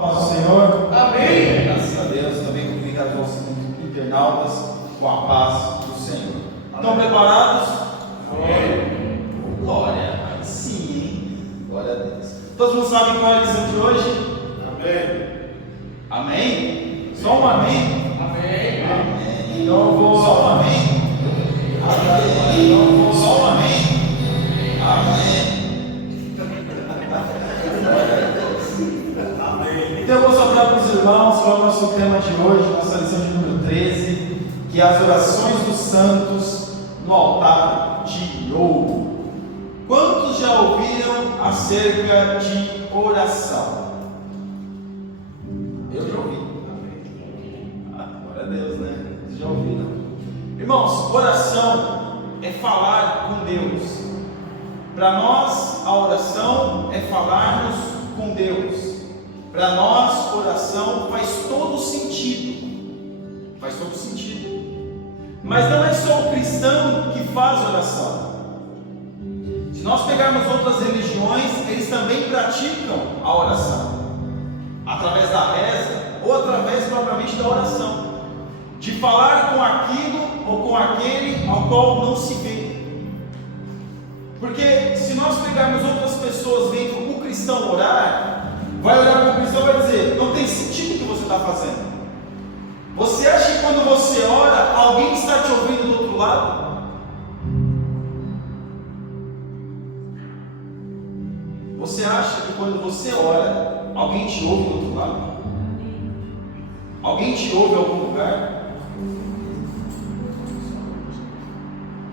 Paz do Senhor. Amém. Graças a Deus. Também comunicar aos nossos internautas com a paz do Senhor. Estão preparados? Amém. Glória. Aí sim, hein? Glória a Deus. Todos mundo sabem qual é a lição de hoje? Amém. Amém? Só um amém? Amém. Amém. Então eu vou só um amém. Amém. Então eu vou só um amém. Amém. Então eu vou soprar para os irmãos para o nosso tema de hoje, nossa lição de número 13, que é as orações dos santos no altar de ouro. Quantos já ouviram acerca de oração? Eu já ouvi. Glória a Deus, né? Vocês já ouviram? Irmãos, oração é falar com Deus. Para nós, a oração é falarmos com Deus. Para nós, oração faz todo sentido. Faz todo sentido. Mas não é só o cristão que faz oração. Se nós pegarmos outras religiões, eles também praticam a oração. Através da reza, ou através propriamente da oração. De falar com aquilo ou com aquele ao qual não se vê. Porque se nós pegarmos outras pessoas vendo o cristão orar, vai olhar para o cristão e vai dizer: não tem sentido o que você está fazendo. Você acha que quando você ora, alguém está te ouvindo do outro lado? Você acha que quando você ora, alguém te ouve do outro lado? Alguém te ouve em algum lugar?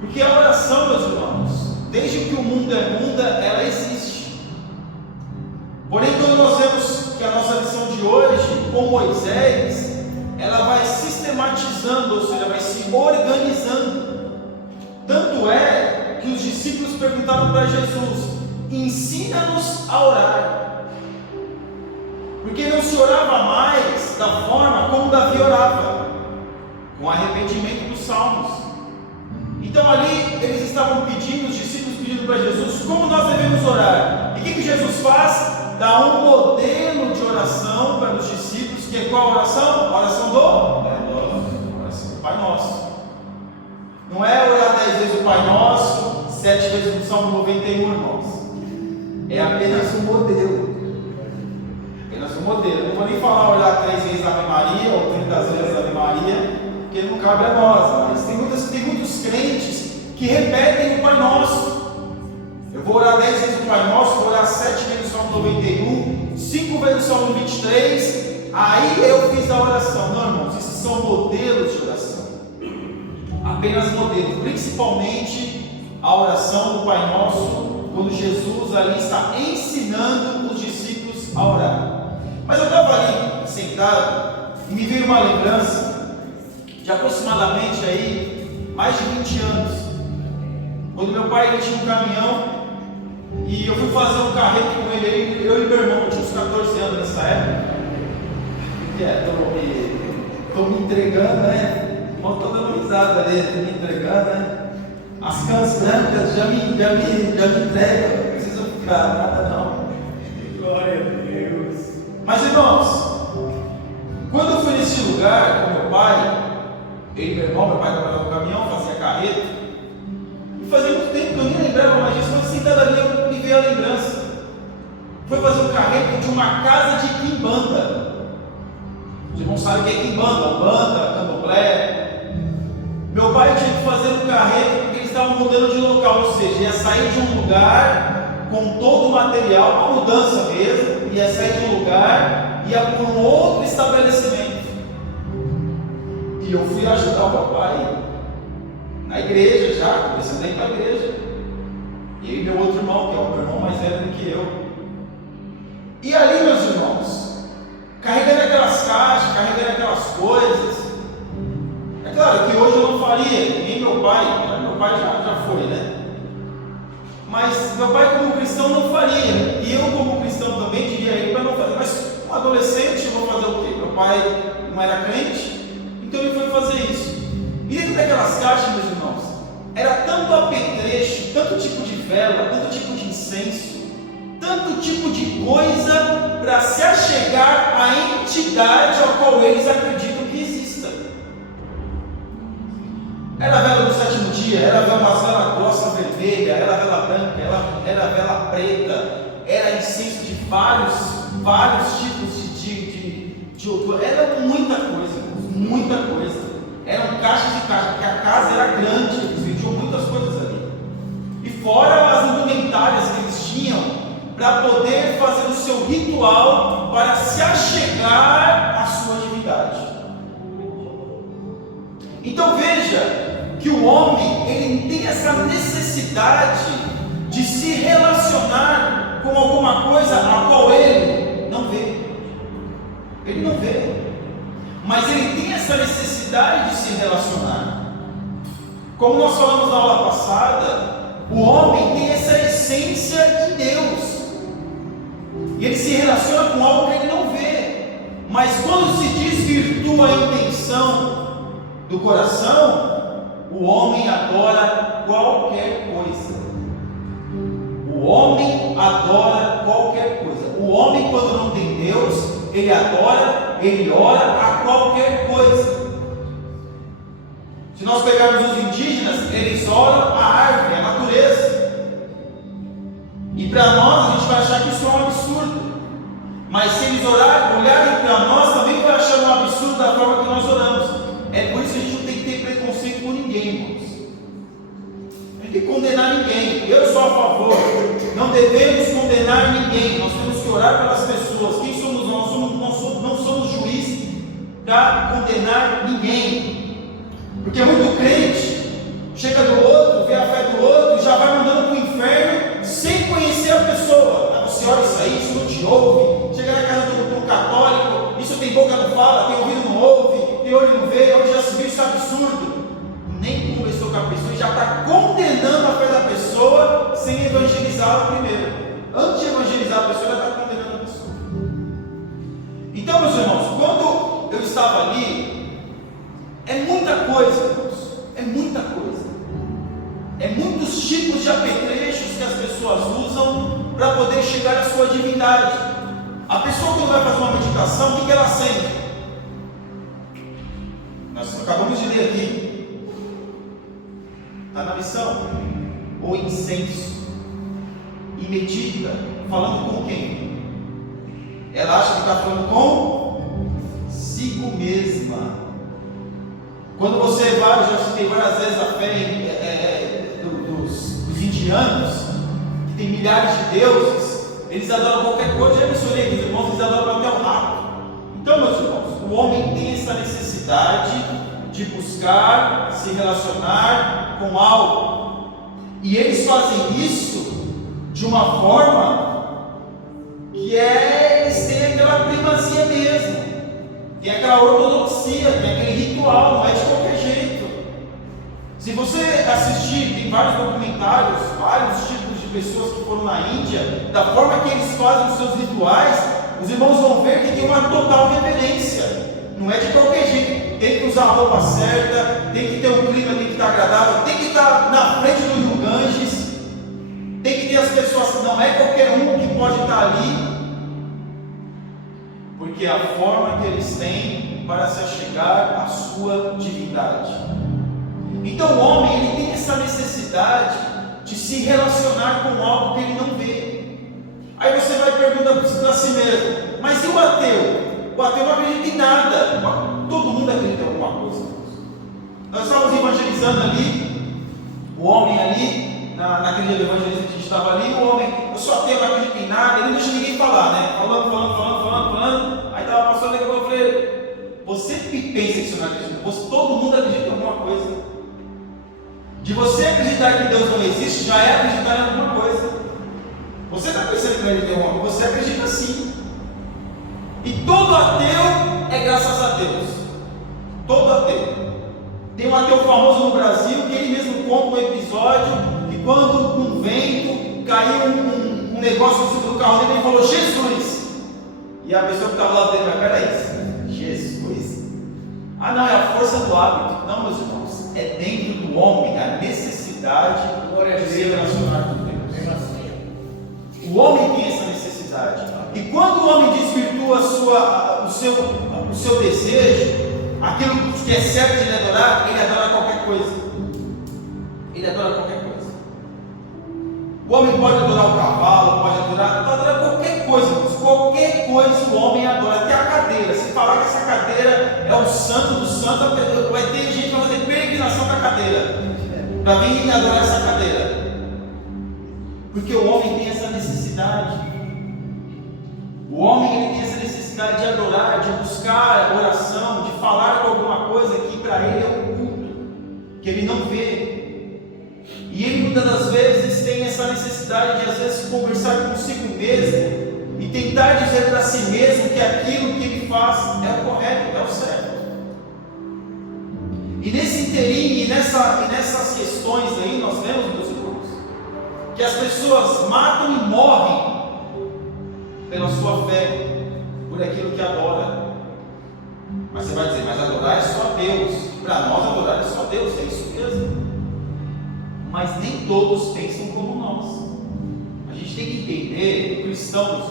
Porque a oração, meus irmãos, desde que o mundo é mundo, ela existe. Porém, quando nós vemos que a nossa lição de hoje, com Moisés, ela vai sistematizando, ou seja, vai se organizando. Tanto é que os discípulos perguntaram para Jesus: ensina-nos a orar. Porque não se orava mais da forma como Davi orava, com arrependimento dos salmos. Então ali eles estavam pedindo, os discípulos pedindo para Jesus como nós devemos orar. E o que Jesus faz? Dá um modelo de oração para os discípulos, que é qual oração? A oração do Pai Nosso. Não é orar 10 vezes o Pai Nosso, 7 vezes o Salmo 91, irmãos. É apenas um modelo. Apenas um modelo. Não vou nem falar orar 3 vezes Ave Maria ou 30 vezes Ave Maria, porque não cabe a nós. Mas tem muitos crentes que repetem o Pai Nosso. Eu vou orar 10 vezes o Pai Nosso, vou orar 7 vezes o Salmo 91, 5 vezes o Salmo 23, aí eu fiz a oração. Não, irmãos, esses são modelos de oração. Apenas modelos, principalmente a oração do Pai Nosso, quando Jesus ali está ensinando os discípulos a orar. Mas eu estava ali sentado e me veio uma lembrança de aproximadamente aí mais de 20 anos, quando meu pai tinha um caminhão e eu fui fazer um carreto com ele, eu e meu irmão, eu tinha uns 14 anos nessa época. Estou me entregando, né? Estou dando risada ali, estou me entregando, né? As cães brancas já me entregam, não precisa ficar nada não. Glória a Deus. Mas irmãos, quando eu fui nesse lugar com meu pai, eu e meu irmão, meu pai trabalhava no caminhão, fazia carreto, e fazia muito tempo que eu nem lembrava mais disso, mas sentado ali me veio a lembrança. Foi fazer um carreto de uma casa de quimbanda. Os irmãos sabem o que é quimbanda, umbanda, candomblé. Meu pai tinha que fazer um carreto porque eles estavam mudando de local, ou seja, ia sair de um lugar com todo o material, uma mudança mesmo, ia sair de um lugar, ia para um outro estabelecimento. E eu fui ajudar o meu pai na igreja já, começando a ir para a igreja. E aí meu outro irmão, que é o meu irmão mais velho do que eu. E ali, meus irmãos, carregando aquelas caixas, carregando aquelas coisas. É claro que hoje eu não faria, nem meu pai já foi, né? Mas meu pai como cristão não faria. E eu como cristão também diria a ele para não fazer. Mas um adolescente, eu vou fazer o quê? Meu pai não era crente, então ele foi fazer isso. E dentro daquelas caixas, meus irmãos, era tanto apetrecho, tanto tipo de vela, tanto tipo de incenso, tanto tipo de coisa para se achegar à entidade ao qual eles acreditam que exista. Era a vela do sétimo dia, era a vela grossa vermelha, era a vela branca, era a vela preta, era incenso de vários tipos de odor, era muita coisa, muita coisa. Eram caixas e caixas, porque a casa era grande, eles vendiam muitas coisas ali. E fora as indumentárias que eles tinham para poder fazer o seu ritual para se achegar à sua divindade. Então veja que o homem, ele tem essa necessidade de se relacionar com alguma coisa a qual ele não vê. Ele não vê, mas ele tem essa necessidade de se relacionar. Como nós falamos na aula passada, o homem tem essa essência em Deus, e ele se relaciona com algo que ele não vê. Mas quando se desvirtua a intenção do coração, o homem adora qualquer coisa. O homem adora qualquer coisa. O homem, quando não tem Deus, ele adora, ele ora a qualquer coisa. Se nós pegarmos os indígenas, eles oram a árvore, a natureza. E para nós, a gente vai achar que isso é um absurdo. Mas se eles olharem para nós, também vai achar um absurdo da forma que nós oramos. É por isso que a gente não tem que ter preconceito com ninguém, irmãos. A gente tem que condenar ninguém. Eu sou a favor. Não devemos condenar ninguém. Nós temos que orar pelas pessoas. Quem somos nós? Não somos juízes para condenar ninguém. Porque muito crente chega do outro, vê a fé do outro e já vai mandando para o inferno sem conhecer a pessoa. Você olha isso aí, isso não te ouve. Chega na casa do católico, isso tem boca não fala, tem ouvido não ouve, tem olho não vê, onde já se viu, isso é absurdo. Nem conversou com a pessoa e já está condenando a fé da pessoa sem evangelizá-la primeiro. Antes de evangelizar a pessoa, já está condenando a pessoa. Então, meus irmãos, quando eu estava ali, é muita coisa, irmãos, é muita coisa. É muitos tipos de apetrechos que as pessoas usam para poder chegar à sua divindade. A pessoa, quando vai fazer uma meditação, o que ela sente? Nós acabamos de ler aqui. Está na missão. Ou incenso. E medita, falando com quem? Ela acha que está falando consigo mesma. Quando você vai, eu já citei várias vezes a fé dos indianos, que tem milhares de deuses, eles adoram qualquer coisa. Já mencionei aqui, os irmãos, eles adoram até o rato. Então, meus irmãos, o homem tem essa necessidade de buscar se relacionar com algo, e eles fazem isso de uma forma que eles têm aquela primazia mesmo. Tem aquela ortodoxia, tem aquele ritual, não é de qualquer jeito. Se você assistir, tem vários documentários, vários tipos de pessoas que foram na Índia, da forma que eles fazem os seus rituais, os irmãos vão ver que tem uma total reverência. Não é de qualquer jeito, tem que usar a roupa certa, tem que ter um clima, tem que estar agradável, tem que estar na frente do Rio Ganges, tem que ter as pessoas, não é qualquer um que pode estar ali. Porque é a forma que eles têm para se achegar à sua divindade. Então o homem, ele tem essa necessidade de se relacionar com algo que ele não vê. Aí você vai perguntar para si mesmo, mas e o ateu? O ateu não acredita em nada. Todo mundo acredita em alguma coisa. Nós estávamos evangelizando ali, o homem ali, naquele dia do evangelismo que a gente estava ali, o homem, eu sou ateu, não acredito em nada, ele não deixa ninguém falar, né? Falando. Aí estava passando aqui, eu falei, você pensa que você não acredita? Todo mundo acredita em alguma coisa. De você acreditar que Deus não existe, já é acreditar em alguma coisa. Você está pensando que não acredita em alguma coisa? Você acredita sim. E todo ateu é graças a Deus. Todo ateu. Tem um ateu famoso no Brasil que ele mesmo conta um episódio que quando um vento caiu um negócio em cima do carro dele, ele falou Jesus. E a pessoa que estava lá dele, mas peraí, Jesus? Ah não, é a força do hábito. Não, meus irmãos, é dentro do homem a necessidade de se relacionar com Deus. O homem tem essa necessidade. E quando o o homem desvirtua o seu desejo, aquilo que é certo de ele adorar, ele adora qualquer coisa. Ele adora qualquer coisa. O homem pode adorar o cavalo, pode adorar qualquer coisa, qualquer coisa o homem adora, até a cadeira. Se falar que essa cadeira é o santo do santo, vai ter gente que vai fazer peregrinação com a cadeira, para vir adorar essa cadeira, porque o homem tem essa necessidade. O homem ele tem essa necessidade de adorar, de buscar oração, de falar com alguma coisa que para ele é oculto, que ele não vê. E ele muitas das vezes tem essa necessidade de às vezes conversar consigo mesmo e tentar dizer para si mesmo que aquilo que ele faz é o correto, é o certo. E nesse inteirinho e nessas questões aí nós vemos, meus irmãos, que as pessoas matam e morrem pela sua fé, por aquilo que adora. Mas você vai dizer, mas adorar é só Deus. Para nós adorar é só Deus, é isso mesmo. Mas nem todos pensam como nós. A gente tem que entender, cristãos,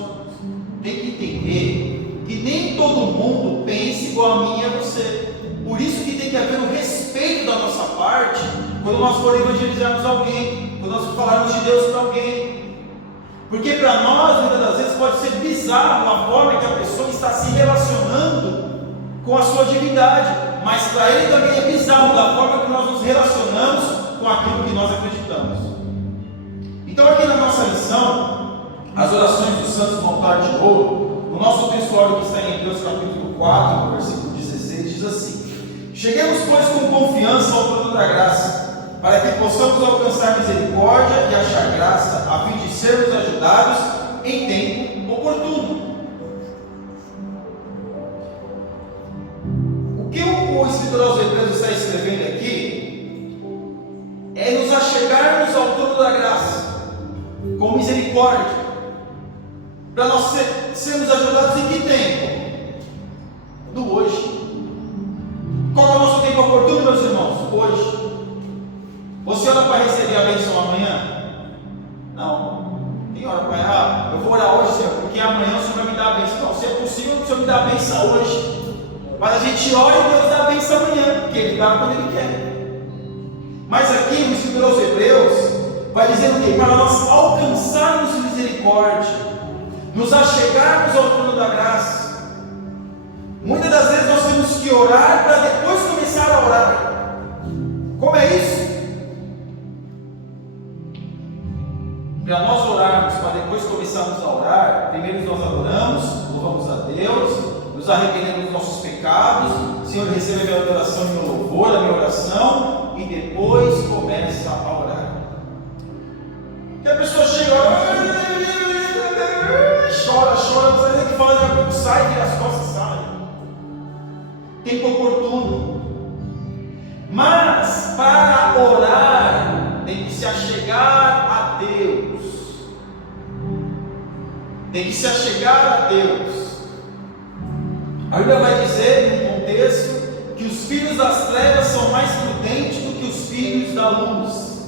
tem que entender que nem todo mundo pensa igual a mim e a você. Por isso que tem que haver um respeito da nossa parte quando nós for evangelizarmos alguém, quando nós falarmos de Deus para alguém. Porque para nós, muitas das vezes, pode ser bizarro a forma que a pessoa está se relacionando com a sua divindade, mas para ele também é bizarro da forma que nós nos relacionamos com aquilo que nós acreditamos. Então aqui na nossa lição, as orações dos santos no altar de ouro, o nosso textuário que está em Hebreus capítulo 4, no versículo 16, diz assim: cheguemos pois com confiança ao trono da graça, para que possamos alcançar misericórdia e achar graça, a fim de sermos ajudados em tempo oportuno. O que o escritor aos Hebreus está escrevendo aqui é nos achegarmos ao trono da graça com misericórdia, para nós sermos ajudados em que tempo? Do hoje. Qual é o nosso tempo oportuno, meus irmãos? Hoje. Você ora para receber a bênção amanhã? Não. Quem ora para eu vou orar hoje, Senhor, porque amanhã o Senhor vai me dar a bênção. Não, se é possível, o Senhor me dá a bênção hoje. Mas a gente ora e Deus dá a bênção amanhã, porque Ele dá quando Ele quer. Mas aqui, no escritor aos Hebreus, vai dizer o quê? Para nós alcançarmos misericórdia, nos achegarmos ao trono da graça. Muitas das vezes nós temos que orar para depois começar a orar. Como é isso? Para nós orarmos, para depois começarmos a orar, primeiro nós adoramos, louvamos a Deus, nos arrependemos dos nossos pecados, Senhor, receba a minha adoração e meu louvor, a minha oração, e depois começa a orar. Que a pessoa chega, chora, não sabe nem o que fala, daqui a pouco sai, vira as costas, sai. Tempo oportuno. Mas para orar, tem que se achegar a Deus. Tem que se achegar a Deus. A Bíblia vai dizer, no contexto, que os filhos das trevas são mais prudentes do que os filhos da luz.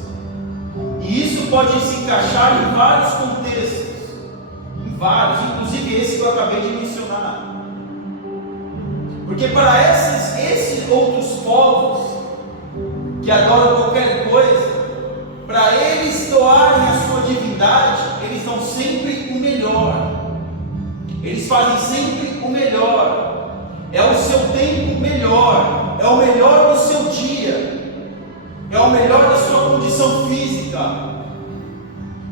E isso pode se encaixar em vários contextos. Em vários, inclusive esse que eu acabei de mencionar. Porque para esses outros povos que adoram qualquer coisa, para eles doarem a sua divindade, eles dão sempre o melhor. Eles fazem sempre o melhor. É o seu tempo melhor. É o melhor do seu dia. É o melhor da sua condição física.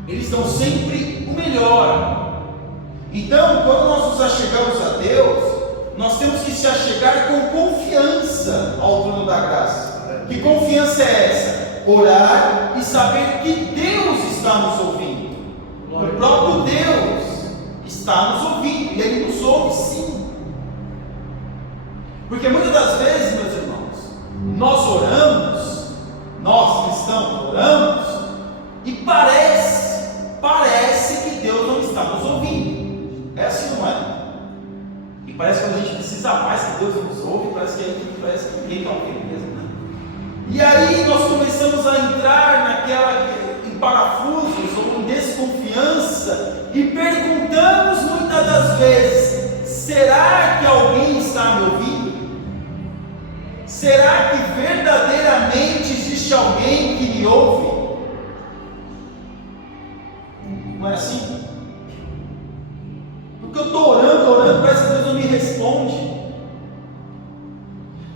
Eles dão sempre o melhor. Então, quando nós nos achegamos a Deus, nós temos que se achegar com confiança ao trono da graça. Que confiança é essa? Orar e saber que Deus está nos ouvindo. O próprio Deus está nos ouvindo, e Ele nos ouve sim. Porque muitas das vezes, meus irmãos, nós oramos, nós cristãos oramos, e parece que Deus não está nos ouvindo. É assim, não é? E parece que quando a gente precisa mais que Deus nos ouve, parece que ninguém está ouvindo mesmo, né? E aí nós começamos a entrar em parafusos ou em desconfiança e perguntamos muitas das vezes: será que alguém está me ouvindo? Será que verdadeiramente existe alguém que me ouve? Não é assim? Porque eu estou orando, parece que Deus não me responde.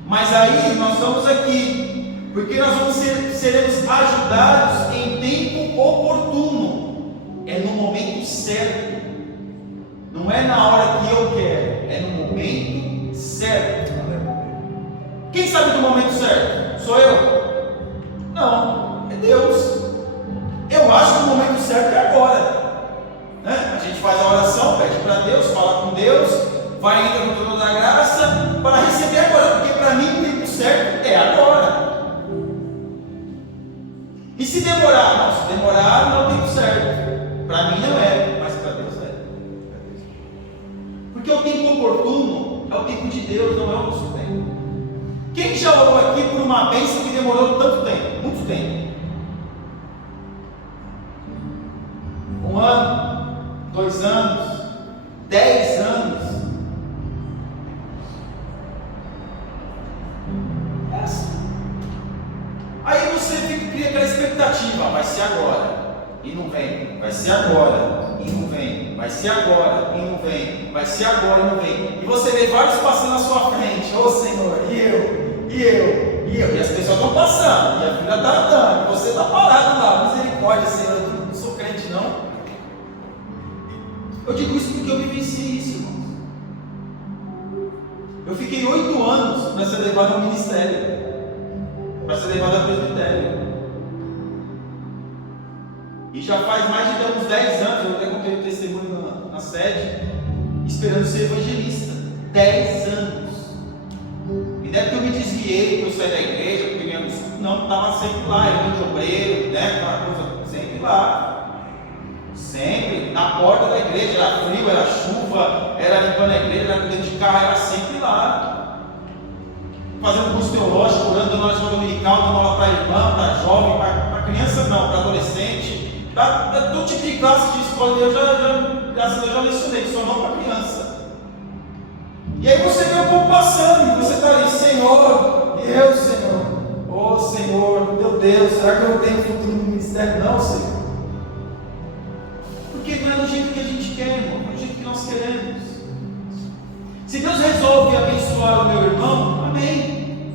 Mas aí nós vamos aqui, porque nós seremos ajudados em tempo oportuno, é no momento certo, não é na hora que eu quero, é no momento certo. Quem sabe do momento certo? Sou eu? Não, é Deus. Eu acho que o momento certo é agora, né? A gente faz a oração, pede para Deus, fala com Deus, vai entrar no trono da graça para receber agora, porque para mim o tempo certo é agora. E se demorar? Não, se demorar não é o tempo certo. Para mim não é, mas para Deus é. Porque o tempo oportuno é o tempo de Deus, não é o nosso tempo. Quem já orou aqui por uma bênção que demorou tanto tempo? Muito tempo. 1 ano, 2 anos, 10 anos. É assim. Aí você cria aquela expectativa, vai ser agora, e não vem, vai ser agora, e não vem, vai ser agora, e não vem, vai ser agora, e não vem. E você vê vários passando na sua frente, ô Senhor, e as pessoas estão passando, e a vida está andando, e você está parado lá, misericórdia, Senhor, eu não sou crente não. Eu digo isso porque eu vivenciei isso, irmãos. Eu fiquei 8 anos para ser levado ao ministério, para ser levado ao presbitério. E já faz mais de uns 10 anos, eu até contei o testemunho na sede, esperando ser evangelista. 10 anos. E não é que eu me desviei, que eu saí da igreja, porque minha não, estava sempre lá, era de obreiro, né? Aquela coisa, sempre lá. Sempre, na porta da igreja, era frio, era chuva, era limpando a igreja, era cuidando de carro, era sempre lá. Fazendo curso teológico, orando, dando aula de escola dominical, dando aula para irmã, para jovem, para criança não, para adolescente, para todo tipo de classe de escola, eu graças a Deus já lecionei, só não para criança. E aí você vê o povo passando, e você está ali, Senhor, Deus, Senhor, oh Senhor, meu Deus, será que eu tenho futuro no ministério? Não, Senhor. Porque não é do jeito que a gente quer, irmão, não é do jeito que nós queremos. Se Deus resolve abençoar o meu irmão, amém.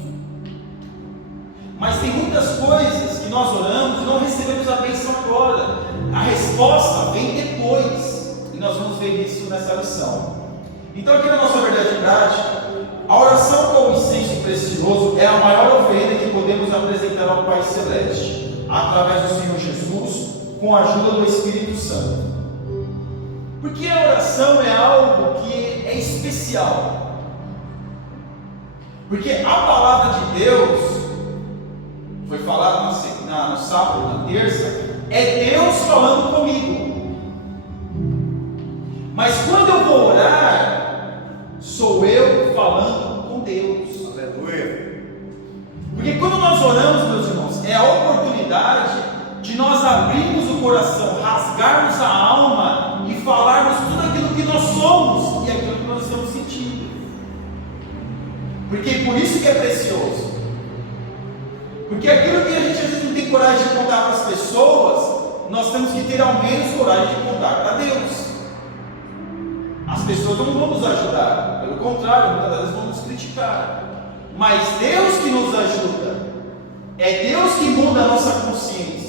Mas tem muitas coisas que nós oramos e não recebemos a bênção agora. A resposta vem depois. E nós vamos ver isso nessa lição. Então, aqui na nossa verdade prática, a oração com o incenso precioso é a maior oferenda que podemos apresentar ao Pai Celeste, através do Senhor Jesus, com a ajuda do Espírito Santo. Porque a oração é algo que é especial. Porque a palavra de Deus, foi falado no sábado, na terça, é Deus falando comigo. Mas quando eu vou orar, sou eu falando com Deus. Aleluia. Porque quando nós oramos, meus irmãos, é a oportunidade de nós abrirmos o coração, rasgarmos a alma e falarmos tudo aquilo que nós somos e aquilo que nós estamos sentindo. Porque por isso que é precioso. Porque aquilo que a gente às vezes não tem coragem de contar para as pessoas, nós temos que ter ao menos coragem de contar para Deus. As pessoas não vão nos ajudar, pelo contrário, muitas vezes vão nos criticar. Mas Deus que nos ajuda, é Deus que muda a nossa consciência.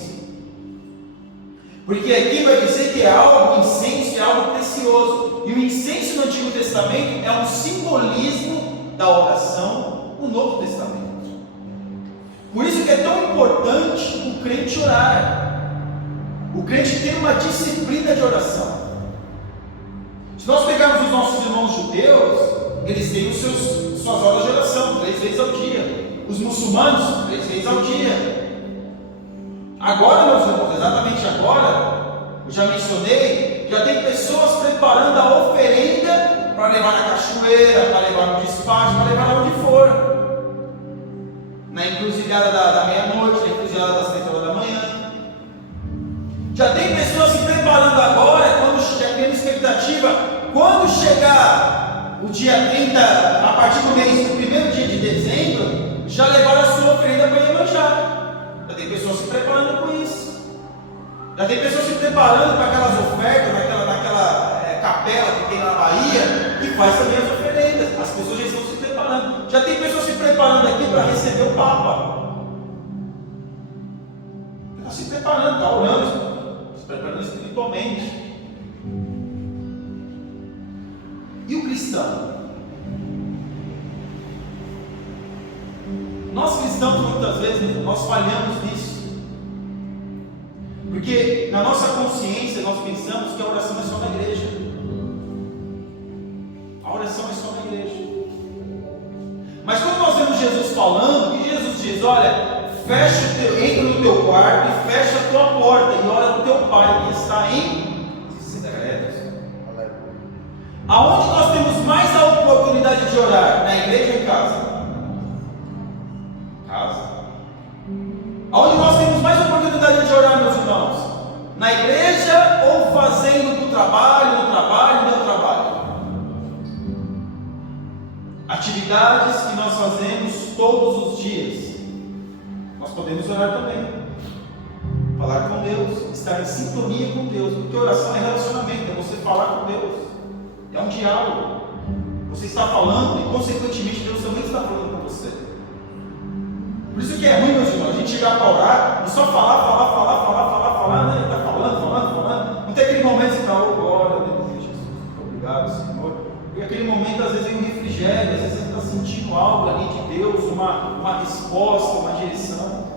Porque aqui vai dizer que é algo, o incenso é algo precioso. E o incenso no Antigo Testamento é um simbolismo da oração no Novo Testamento. Por isso que é tão importante o crente orar, o crente ter uma disciplina de oração. Se nós pegarmos os nossos irmãos judeus, eles têm suas horas de oração, 3 vezes ao dia. Os muçulmanos, 3 vezes ao dia. Agora, meus irmãos, exatamente agora, eu já mencionei, já tem pessoas preparando a oferenda para levar na cachoeira, para levar no despacho, para levar onde for. Na encruzilhada da meia-noite, na encruzilhada das 3 horas da manhã. Já tem pessoas se preparando agora, quando já tem expectativa, quando chegar o dia 30, a partir do mês, do primeiro dia de dezembro, já levaram a sua oferenda para Iemanjá. Já tem pessoas se preparando com isso. Já tem pessoas se preparando para aquelas ofertas, naquela capela que tem na Bahia, que faz também as oferendas. As pessoas já estão se preparando. Já tem pessoas se preparando aqui para receber o Papa. Está se preparando, está orando, se preparando espiritualmente. E o cristão? Nós cristãos, muitas vezes, nós falhamos nisso. Porque na nossa consciência nós pensamos que a oração é só na igreja. A oração é só na igreja. Mas quando nós vemos Jesus falando, que Jesus diz: olha, entra no teu quarto e fecha a tua porta e ora no teu Pai que está em secreto. Aonde nós temos mais a oportunidade de orar? Na igreja ou em casa? Casa. Aonde nós temos mais oportunidade de orar, meus irmãos? Na igreja ou fazendo no trabalho, no trabalho? Atividades que nós fazemos todos os dias. Nós podemos orar também. Falar com Deus, estar em sintonia com Deus. Porque oração é relacionamento, é você falar com Deus. É um diálogo. Você está falando e consequentemente Deus também está falando com você. Por isso que é ruim, meus irmãos, a gente chegar para orar e só falar, né? Está falando. Não tem aquele momento que você está: oh, glória a Deus, Jesus, obrigado, Senhor. E aquele momento, às vezes, vem um refrigério, às vezes você está sentindo algo ali de Deus, uma resposta, uma direção.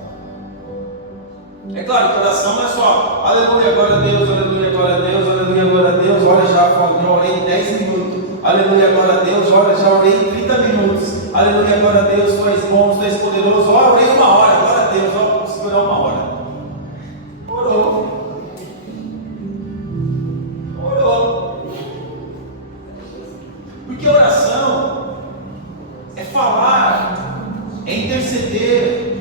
É claro que a oração não é só aleluia, glória a Deus, aleluia, glória a Deus, aleluia, glória a Deus, olha, já orei em 10 minutos, aleluia, glória a Deus, olha, já orei em 30 minutos, aleluia, glória a Deus, tu és bom, tu és poderoso, olha, orei 1 hora, glória a Deus, olha, consegui orar 1 hora. Orou. Porque oração é falar, é interceder,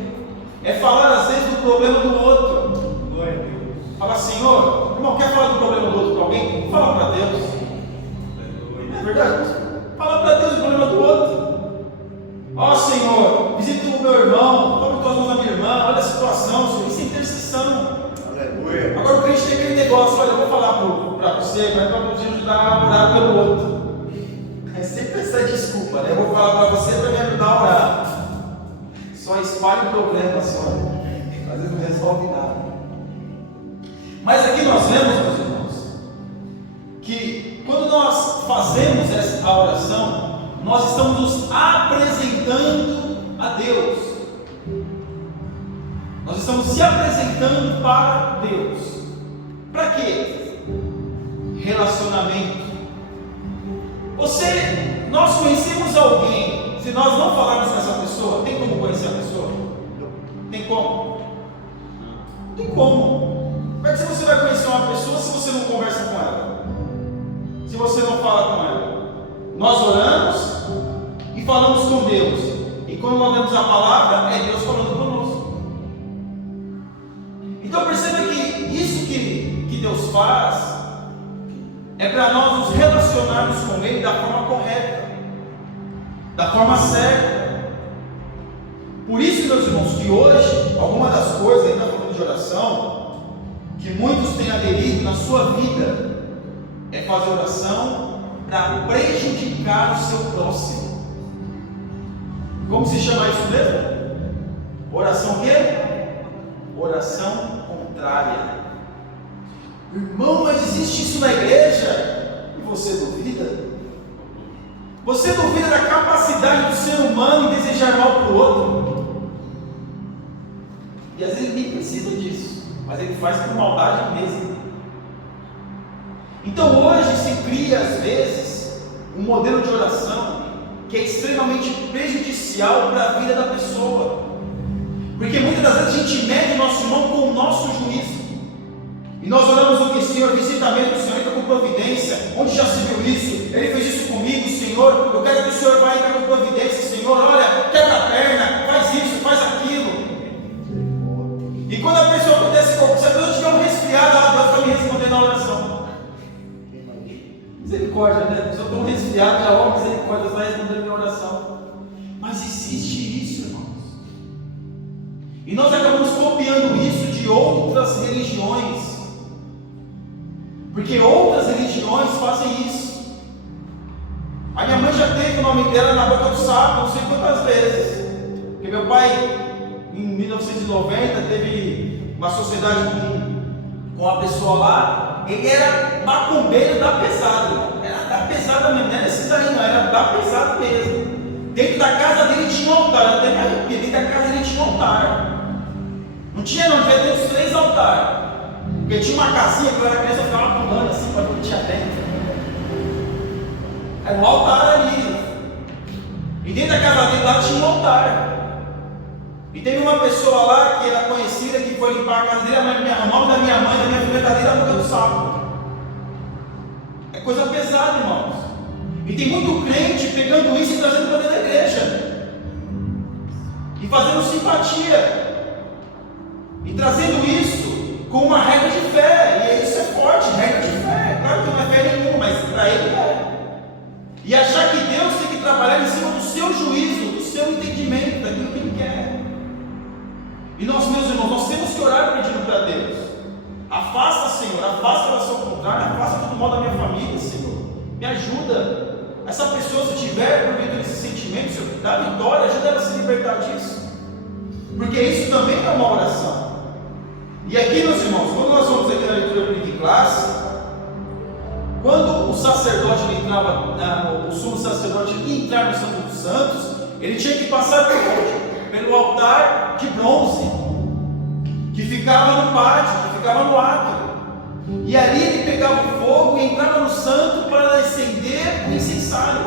é falar às vezes do problema do outro. Glória a Deus. Fala: Senhor, irmão, quer falar do problema do outro para alguém? Fala para Deus. Não é verdade? Fala para Deus o problema do outro. Ó Senhor, visita o meu irmão, toma tuas mãos da minha irmã, olha a situação, Senhor. Isso é intercessão. Aleluia. Agora o crente tem aquele negócio: olha, eu vou falar para você, mas para te ajudar a orar pelo outro. É sempre essa desculpa, né? Eu vou falar para você para me ajudar a orar. Só espalha o problema, só. Às vezes não resolve nada. Mas aqui nós vemos, meus irmãos, que quando nós fazemos essa oração, nós estamos nos apresentando a Deus. Nós estamos se apresentando para Deus. Para quê? Relacionamento. Nós conhecemos alguém, se nós não falarmos com essa pessoa, tem como conhecer a pessoa? Tem como? Não tem como. Como é que você vai conhecer uma pessoa se você não conversa com ela? Se você não fala com ela? Nós oramos e falamos com Deus. E quando nós lemos a palavra, é Deus falando conosco. Então perceba que isso que Deus faz é para nós nos relacionarmos com Ele da forma correta, da forma certa. Por isso, meus irmãos, que hoje, alguma das coisas, ainda falando de oração, que muitos têm aderido na sua vida, é fazer oração para prejudicar o seu próximo. Como se chama isso mesmo? Oração o quê? Oração contrária. Irmão, mas existe isso na igreja? E você duvida? Você duvida da capacidade do ser humano em desejar mal para o outro? E às vezes nem precisa disso, mas ele faz por maldade mesmo. Então hoje se cria às vezes um modelo de oração que é extremamente prejudicial para a vida da pessoa, porque muitas das vezes a gente mede o nosso irmão com o nosso juízo. E nós oramos o que? Senhor, visita mesmo, Senhor, entra com providência. Onde já se viu isso? Ele fez isso comigo, Senhor. Eu quero que o Senhor vá entrar com providência, Senhor. Olha, quebra a perna, faz isso, faz aquilo. E quando a pessoa acontece, se a pessoa tiver um resfriado, Deus está me respondendo a oração. misericórdia, né? Se eu estou resfriado, já ó, misericórdia, vai responder a minha oração. Mas existe isso, irmãos. E nós acabamos copiando isso de outras religiões. Porque outras religiões fazem isso. A minha mãe já teve o nome dela na boca do sapo, não sei quantas vezes. Porque meu pai, em 1990, teve uma sociedade com uma pessoa lá. Ele era macumbeiro da pesada. Era da pesada mesmo, não era esse daí não, era da pesada mesmo. Dentro da casa dele tinha um altar, até me arrepia, dentro da casa dele tinha um altar. Não tinha não, devia ter uns 3 altares. Porque tinha uma casinha que eu era criança, eu ficava pulando assim para ver o que tinha dentro. Era um altar ali. E dentro da casa dele lá tinha um altar. E teve uma pessoa lá que era conhecida, que foi limpar a casa dele, o nome da minha mãe, da minha filha está dentro da boca do sapo. É coisa pesada, irmãos. E tem muito crente pegando isso e trazendo para dentro da igreja. E fazendo simpatia. E trazendo isso com uma regra de fé. E isso é forte, regra de fé. Claro que não é fé nenhuma, mas para ele é. E achar que Deus tem que trabalhar em cima do seu juízo, do seu entendimento, daquilo que Ele quer. E nós, meus irmãos, nós temos que orar pedindo para Deus. Afasta, Senhor, afasta a oração contrária, afasta todo mal da minha família, Senhor. Me ajuda. Essa pessoa, se tiver porventura esse sentimento, Senhor, dá vitória, ajuda ela a se libertar disso. Porque isso também é uma oração. E aqui, meus irmãos, quando nós vamos aqui na leitura bíblica em classe, quando o sacerdote entrava, o sumo sacerdote ia entrar no Santo dos Santos, ele tinha que passar por onde? Pelo altar de bronze, que ficava no pátio, que ficava no átrio. E ali ele pegava o fogo e entrava no santo para acender o incensário.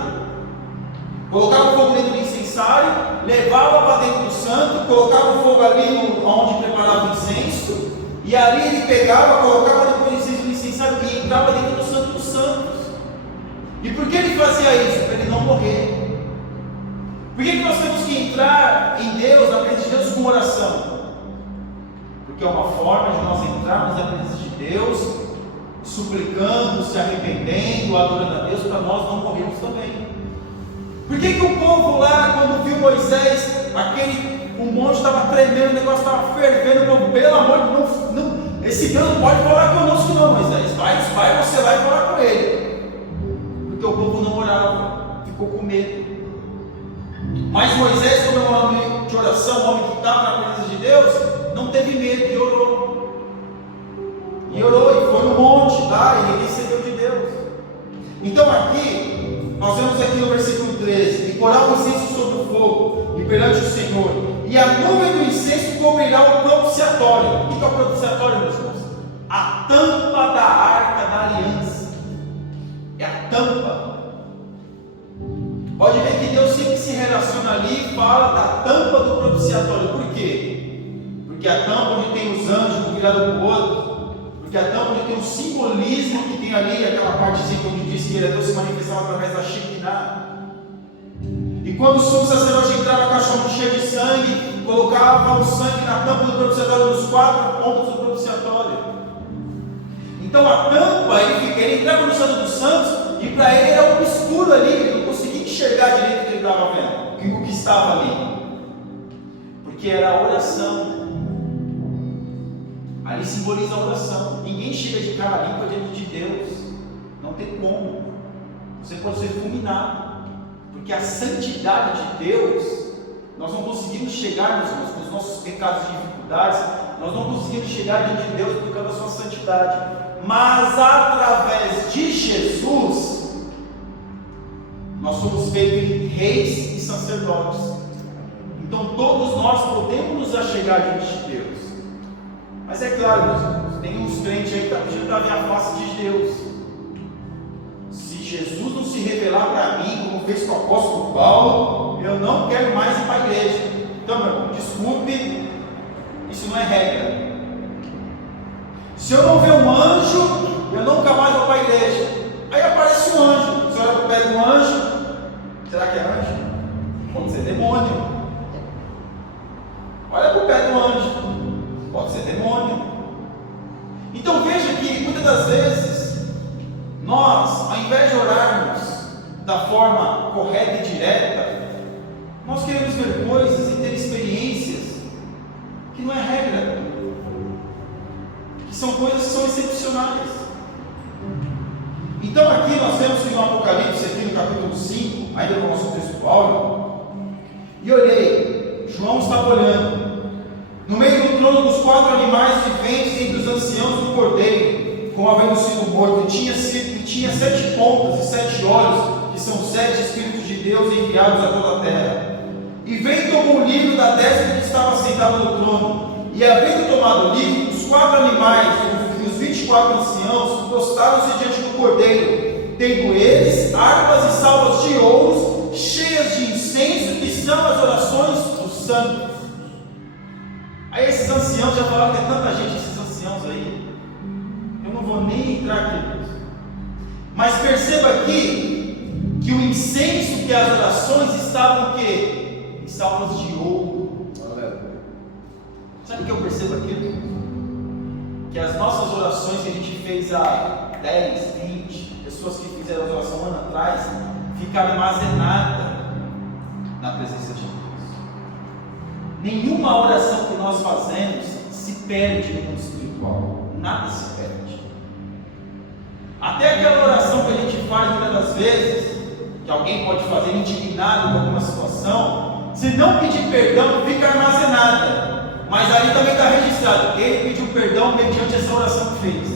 Colocava o fogo dentro do incensário, levava para dentro do santo, colocava o fogo ali onde preparava o incenso, e ali ele pegava, colocava depois o incenso no incensário e entrava dentro do Santo dos Santos. E por que ele fazia isso? Para ele não morrer. Por que nós temos que entrar em Deus, na presença de Deus, com oração? Porque é uma forma de nós entrarmos na presença de Deus, suplicando, se arrependendo, adorando a Deus, para nós não morrermos também. Por que o povo lá, quando viu Moisés, o monte estava tremendo, o negócio estava fervendo, o povo, pelo amor de Deus, não, esse Deus não pode falar conosco não, Moisés, vai, você vai falar com ele. Porque o povo não orava, ficou com medo. Mas Moisés, como é um homem de oração, um homem que estava na presença de Deus, não teve medo e orou. E foi no monte lá e ele recebeu de Deus. Então aqui, nós vemos aqui no versículo 13: e porá o incenso sobre o fogo, e perante o Senhor, e a nuvem do incenso cobrirá o propiciatório. O que é o propiciatório, meus irmãos? A tampa da arca da aliança. É a tampa. Pode ver que Deus sempre se relaciona ali e fala da tampa do propiciatório. Por quê? Porque a tampa onde tem os anjos um virado para o outro, porque a tampa onde tem o simbolismo que tem ali, aquela partezinha onde diz que Deus se manifestava através da Shekinah. E quando o sumo sacerdote entrava com a chama cheia de sangue, colocava o sangue na tampa do propiciatório, nos 4 pontos do propiciatório. Então a tampa, ele entrava no Santo dos Santos, e para ele era um escuro ali, ele não conseguia enxergar direito o que ele estava vendo, o que estava ali, porque era a oração. Ali simboliza a oração. Ninguém chega de cara limpa diante de Deus, não tem como. Você pode ser fulminado, porque a santidade de Deus, nós não conseguimos chegar com os nossos pecados e dificuldades, nós não conseguimos chegar diante de Deus por causa da sua santidade, mas através de Jesus, nós somos feitos reis e sacerdotes. Então todos nós podemos nos achegar diante de Deus. Mas é claro, meus irmãos, tem uns crentes aí que estão pedindo para ver a face de Deus. Se Jesus não se revelar para mim, como fez com o apóstolo Paulo, eu não quero mais ir para a igreja. Então, meu irmão, desculpe, isso não é regra. Se eu não ver um anjo, eu nunca mais vou para a igreja. Aí aparece um anjo, você olha para o pé do anjo, será que é anjo? Pode ser demônio. Olha para o pé do anjo, pode ser demônio. Então veja que muitas das vezes nós, ao invés invés de orarmos da forma correta e direta, nós queremos ver coisas e ter experiências que não é regra, que são coisas que são excepcionais. Então aqui nós temos que no Apocalipse, aqui no capítulo 5, ainda no nosso texto do áudio, e olhei, João estava olhando, no meio do trono dos 4 animais viventes, entre os anciãos do cordeiro, como havendo sido morto, e tinha 7 pontas e 7 olhos, que são 7 Espíritos de Deus enviados a toda a terra. E veio e tomou o livro da destra que estava sentado no trono, e havendo tomado o livro, os 4 animais e os 24 anciãos prostraram-se diante do cordeiro, tendo eles harpas e salvas de ouro, cheias de incenso, que são as orações dos santos. Aí esses anciãos, já falaram que é tanta gente, esses anciãos aí, eu não vou nem entrar aqui. Mas perceba aqui que o incenso, que as orações estavam o quê? Em salvas de ouro. Sabe o que eu percebo aqui? Que as nossas orações que a gente fez há 10, 20, pessoas que fizeram a oração um ano atrás, ficaram armazenadas na presença de Deus. Nenhuma oração que nós fazemos se perde no mundo espiritual. Nada se perde. Até aquela oração que a gente faz muitas das vezes, que alguém pode fazer indignado com alguma situação, se não pedir perdão, fica armazenada. Mas ali também está registrado, ele pediu perdão mediante essa oração que fez.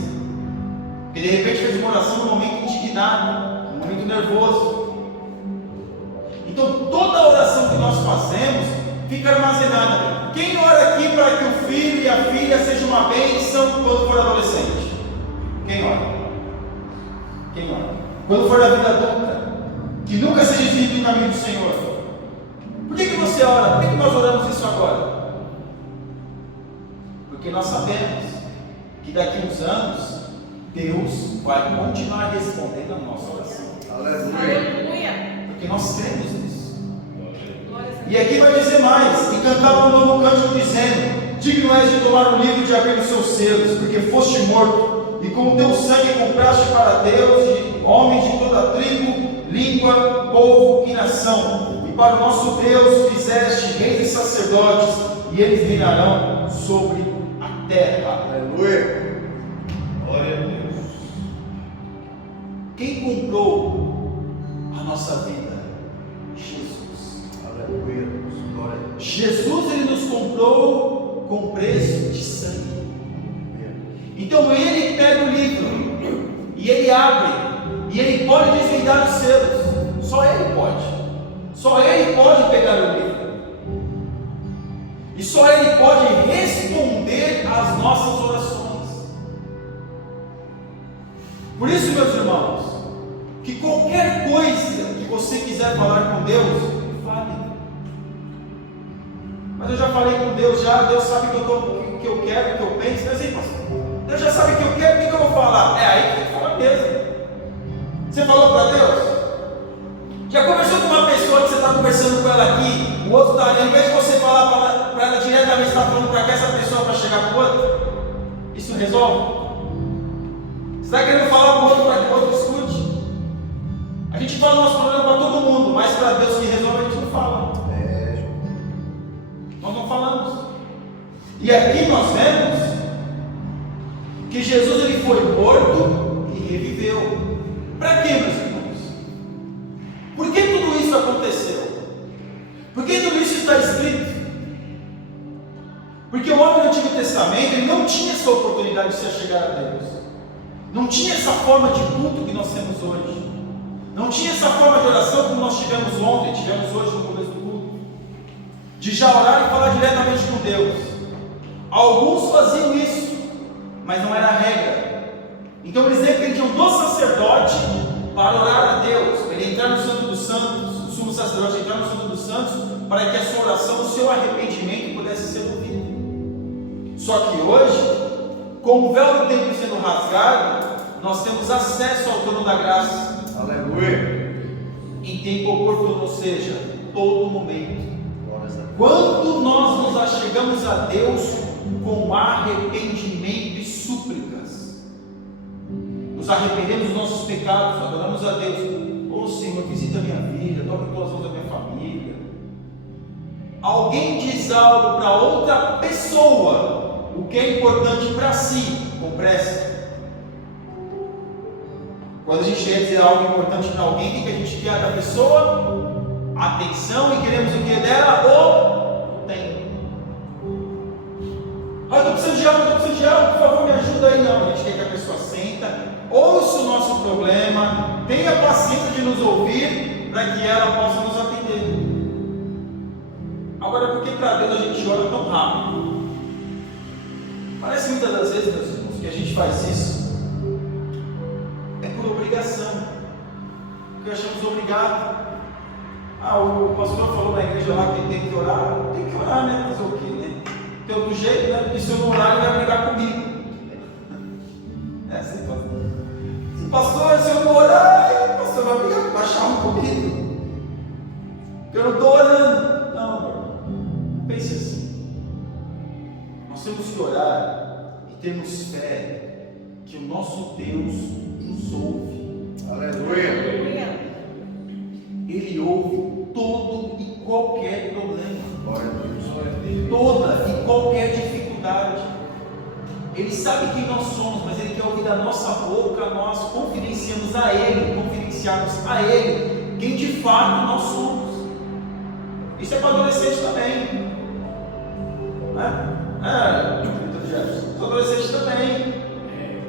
Porque de repente fez uma oração no momento indignado, no momento nervoso. Então toda oração que nós fazemos fica armazenada. Quem ora aqui para que o filho e a filha sejam uma bênção quando for adolescente? Quem ora? Quem ora? Quando for da vida adulta, que nunca se desvie do caminho do Senhor. Por que você ora? Por que nós oramos isso agora? Porque nós sabemos que daqui a uns anos Deus vai continuar respondendo a nossa oração. Aleluia. Porque nós cremos nisso. E aqui vai dizer mais: e cantava um novo cântico dizendo: digno és de tomar o livro e de abrir os seus selos, porque foste morto, e com o teu sangue compraste para Deus de homens de toda tribo, língua, povo e nação, e para o nosso Deus fizeste reis e sacerdotes, e eles reinarão sobre a terra. Aleluia. Glória a Deus. Quem comprou a nossa vida? Jesus. Aleluia. Glória a Deus. Jesus, ele nos comprou com preço de sangue. Então ele pega o livro e ele abre, e ele pode desvendar os selos. Só ele pode. Só ele pode pegar o livro. E só ele pode responder às nossas orações. Por isso, meus irmãos, que qualquer coisa que você quiser falar com Deus, fale. Mas eu já falei com Deus, Deus sabe o que eu quero, o que eu penso. Assim, pastor, Deus já sabe o que eu quero, o que eu vou falar? É aí que tem que falar mesmo. Você falou para Deus? Já conversou com uma pessoa que você está conversando com ela aqui, o outro está ali, ao invés de você falar para ela diretamente, você está falando para essa pessoa para chegar para o outro? Isso resolve? Você está querendo falar para o outro para que o outro escute? A gente fala o nosso problema para todo mundo, mas para Deus que resolve a gente não fala. Nós não falamos. E aqui nós vemos que Jesus ele foi morto e reviveu. Para quê, meus irmãos? Por que tudo isso aconteceu? Por que tudo isso está escrito? Porque o homem do Antigo Testamento ele não tinha essa oportunidade de se achegar a Deus. Não tinha essa forma de culto que nós temos hoje. Não tinha essa forma de oração como nós tivemos ontem, tivemos hoje no começo do culto. De já orar e falar diretamente com Deus. Alguns faziam isso, mas não era a regra. Então eles dependiam do sacerdote para orar a Deus, ele entrar no Santo dos Santos, o sumo sacerdote entrar no Santo dos Santos, para que a sua oração, o seu arrependimento pudesse ser ouvido. Só que hoje, com o véu do templo sendo rasgado, nós temos acesso ao trono da graça. Aleluia. Em tempo oportuno, ou seja, todo momento. Quando nós nos achegamos a Deus com arrependimento e súplicas, no nos arrependemos dos nossos pecados, adoramos a Deus. Ô Senhor, visita a minha vida, toca em tuas mãos a minha família. Alguém diz algo para outra pessoa, o que é importante para si, com pressa. Quando a gente quer dizer algo importante para alguém, o que a gente quer da pessoa? Atenção, e queremos o que dela? O tempo. Ah, estou precisando de algo, por favor, me ajuda aí. Não, a gente quer que a pessoa senta, ouça o nosso problema, tenha paciência de nos ouvir, para que ela possa nos atender. Agora, por que para Deus a gente ora tão rápido? Parece muitas das vezes, meus irmãos, que a gente faz isso é por obrigação, porque achamos obrigado. O pastor falou na igreja lá que tem que orar, né? Fazer o quê, né? Tem outro jeito, né? Porque se eu não orar, ele vai brigar comigo. É assim, pastor, se eu não orar, o pastor vai brigar, vai chamar comigo. Porque eu não estou orando. Não, não pense assim. Nós temos que orar e termos fé que o nosso Deus nos ouve. Aleluia. Ele ouve todo e qualquer problema. Glória a Deus. Glória a Deus. Toda e qualquer dificuldade. Ele sabe quem nós somos, mas Ele quer ouvir da nossa boca. Nós confidenciamos a Ele quem de fato nós somos. Isso é para adolescente também, os adolescentes também.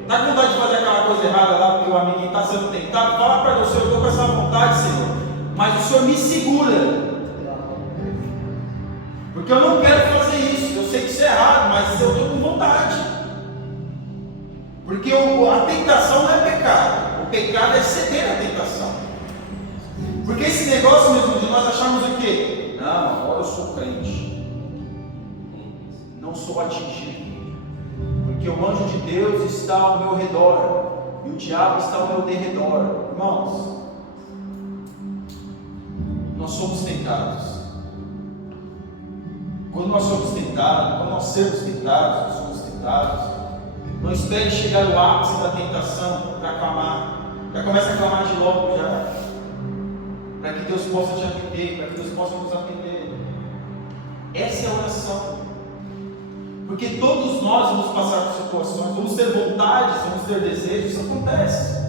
Está com vontade de fazer aquela coisa errada lá, porque o amiguinho está sendo tentado? Fala para Deus: Senhor, eu estou com essa vontade, Senhor, mas o Senhor me segura, porque eu não quero fazer isso. Eu sei que isso é errado, mas eu estou com vontade. Porque a tentação não é pecado, o pecado é ceder à tentação. Porque esse negócio, mesmo, de nós acharmos o quê? Não, agora eu sou crente, não sou atingido, porque o anjo de Deus está ao meu redor e o diabo está ao meu derredor. Irmãos, nós somos tentados. Quando nós somos tentados, quando nós sermos tentados, nós somos tentados. Não espere chegar ao ápice da tentação para clamar. Já começa a clamar de logo já, para que Deus possa te atender, para que Deus possa nos atender. Essa é a oração. Porque todos nós vamos passar por situações, vamos ter vontades, vamos ter desejos, isso acontece.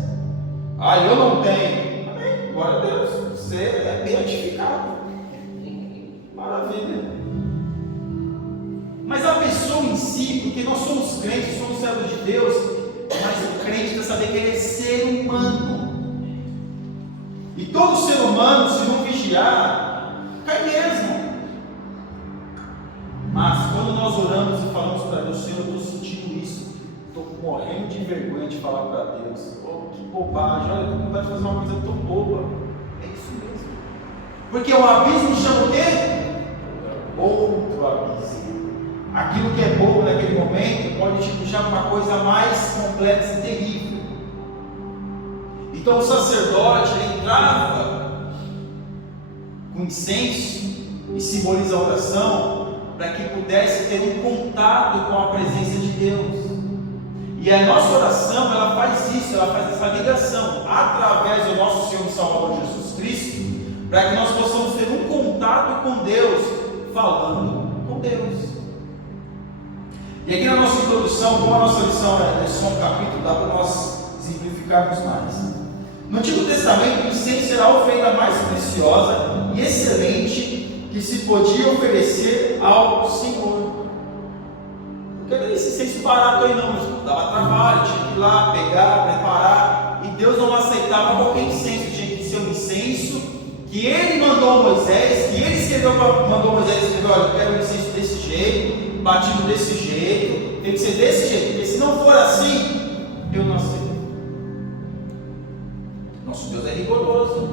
Eu não tenho. Amém. Glória a Deus. Você é beatificado. Maravilha. Mas a pessoa em si, porque nós somos crentes, somos servos de Deus, mas o crente precisa saber que ele é ser humano. E todo ser humano, se não vigiar, cai mesmo. Mas quando nós oramos e falamos para Deus: Senhor, eu estou sentindo isso, estou morrendo de vergonha de falar para Deus, que bobagem, olha, eu estou com vontade de fazer uma coisa tão boba. É isso mesmo. Porque o abismo chama o quê? Outro abismo. Aquilo que é bobo naquele momento pode te puxar para uma coisa mais complexa e terrível. Então o sacerdote, ele entrava com incenso e simboliza a oração, para que pudesse ter um contato com a presença de Deus. E a nossa oração, ela faz isso, ela faz essa ligação através do nosso Senhor e Salvador Jesus Cristo, para que nós possamos ter um contato com Deus, falando com Deus. E aqui na nossa introdução, como a nossa lição é só um capítulo, dá para nós simplificarmos mais. No Antigo Testamento, o incenso era a oferenda mais preciosa e excelente que se podia oferecer ao Senhor. Porque não era esse incenso barato aí não, mas dava trabalho, tinha que ir lá, pegar, preparar, e Deus não aceitava qualquer incenso, tinha que ser um incenso que Ele mandou Moisés, que Ele escreveu, mandou Moisés escrever: olha, eu quero um incenso desse jeito, batido desse jeito, tem que ser desse jeito, porque se não for assim, eu não aceito. Nosso Deus é rigoroso.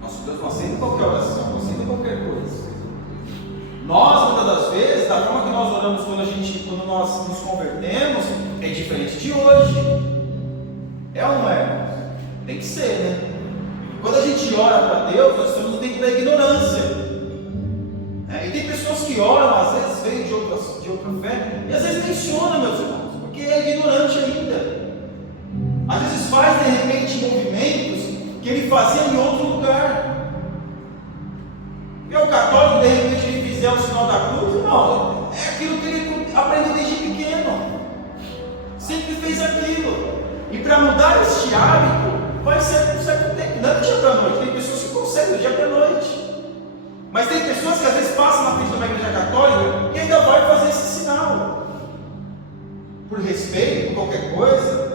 Nosso Deus não aceita qualquer oração, não aceita qualquer coisa. Nós, muitas das vezes, da forma que nós oramos quando nós nos convertemos, é diferente de hoje. É ou não é? Tem que ser, né? Quando a gente ora para Deus, nós estamos no tempo da ignorância. E tem pessoas que oram, às vezes veio de outra fé, e às vezes menciona, meus irmãos, porque é ignorante ainda. Às vezes faz de repente movimentos que ele fazia em outro lugar. E o católico, de repente, ele fizer o sinal da cruz, não, é aquilo que ele aprendeu desde pequeno. Sempre fez aquilo. E para mudar este hábito, vai ser um certo tempo, não é do dia para a noite. Tem pessoas que conseguem do dia para a noite. Mas tem pessoas que às vezes passam na frente de uma igreja católica e ainda vai fazer esse sinal. Por respeito, por qualquer coisa.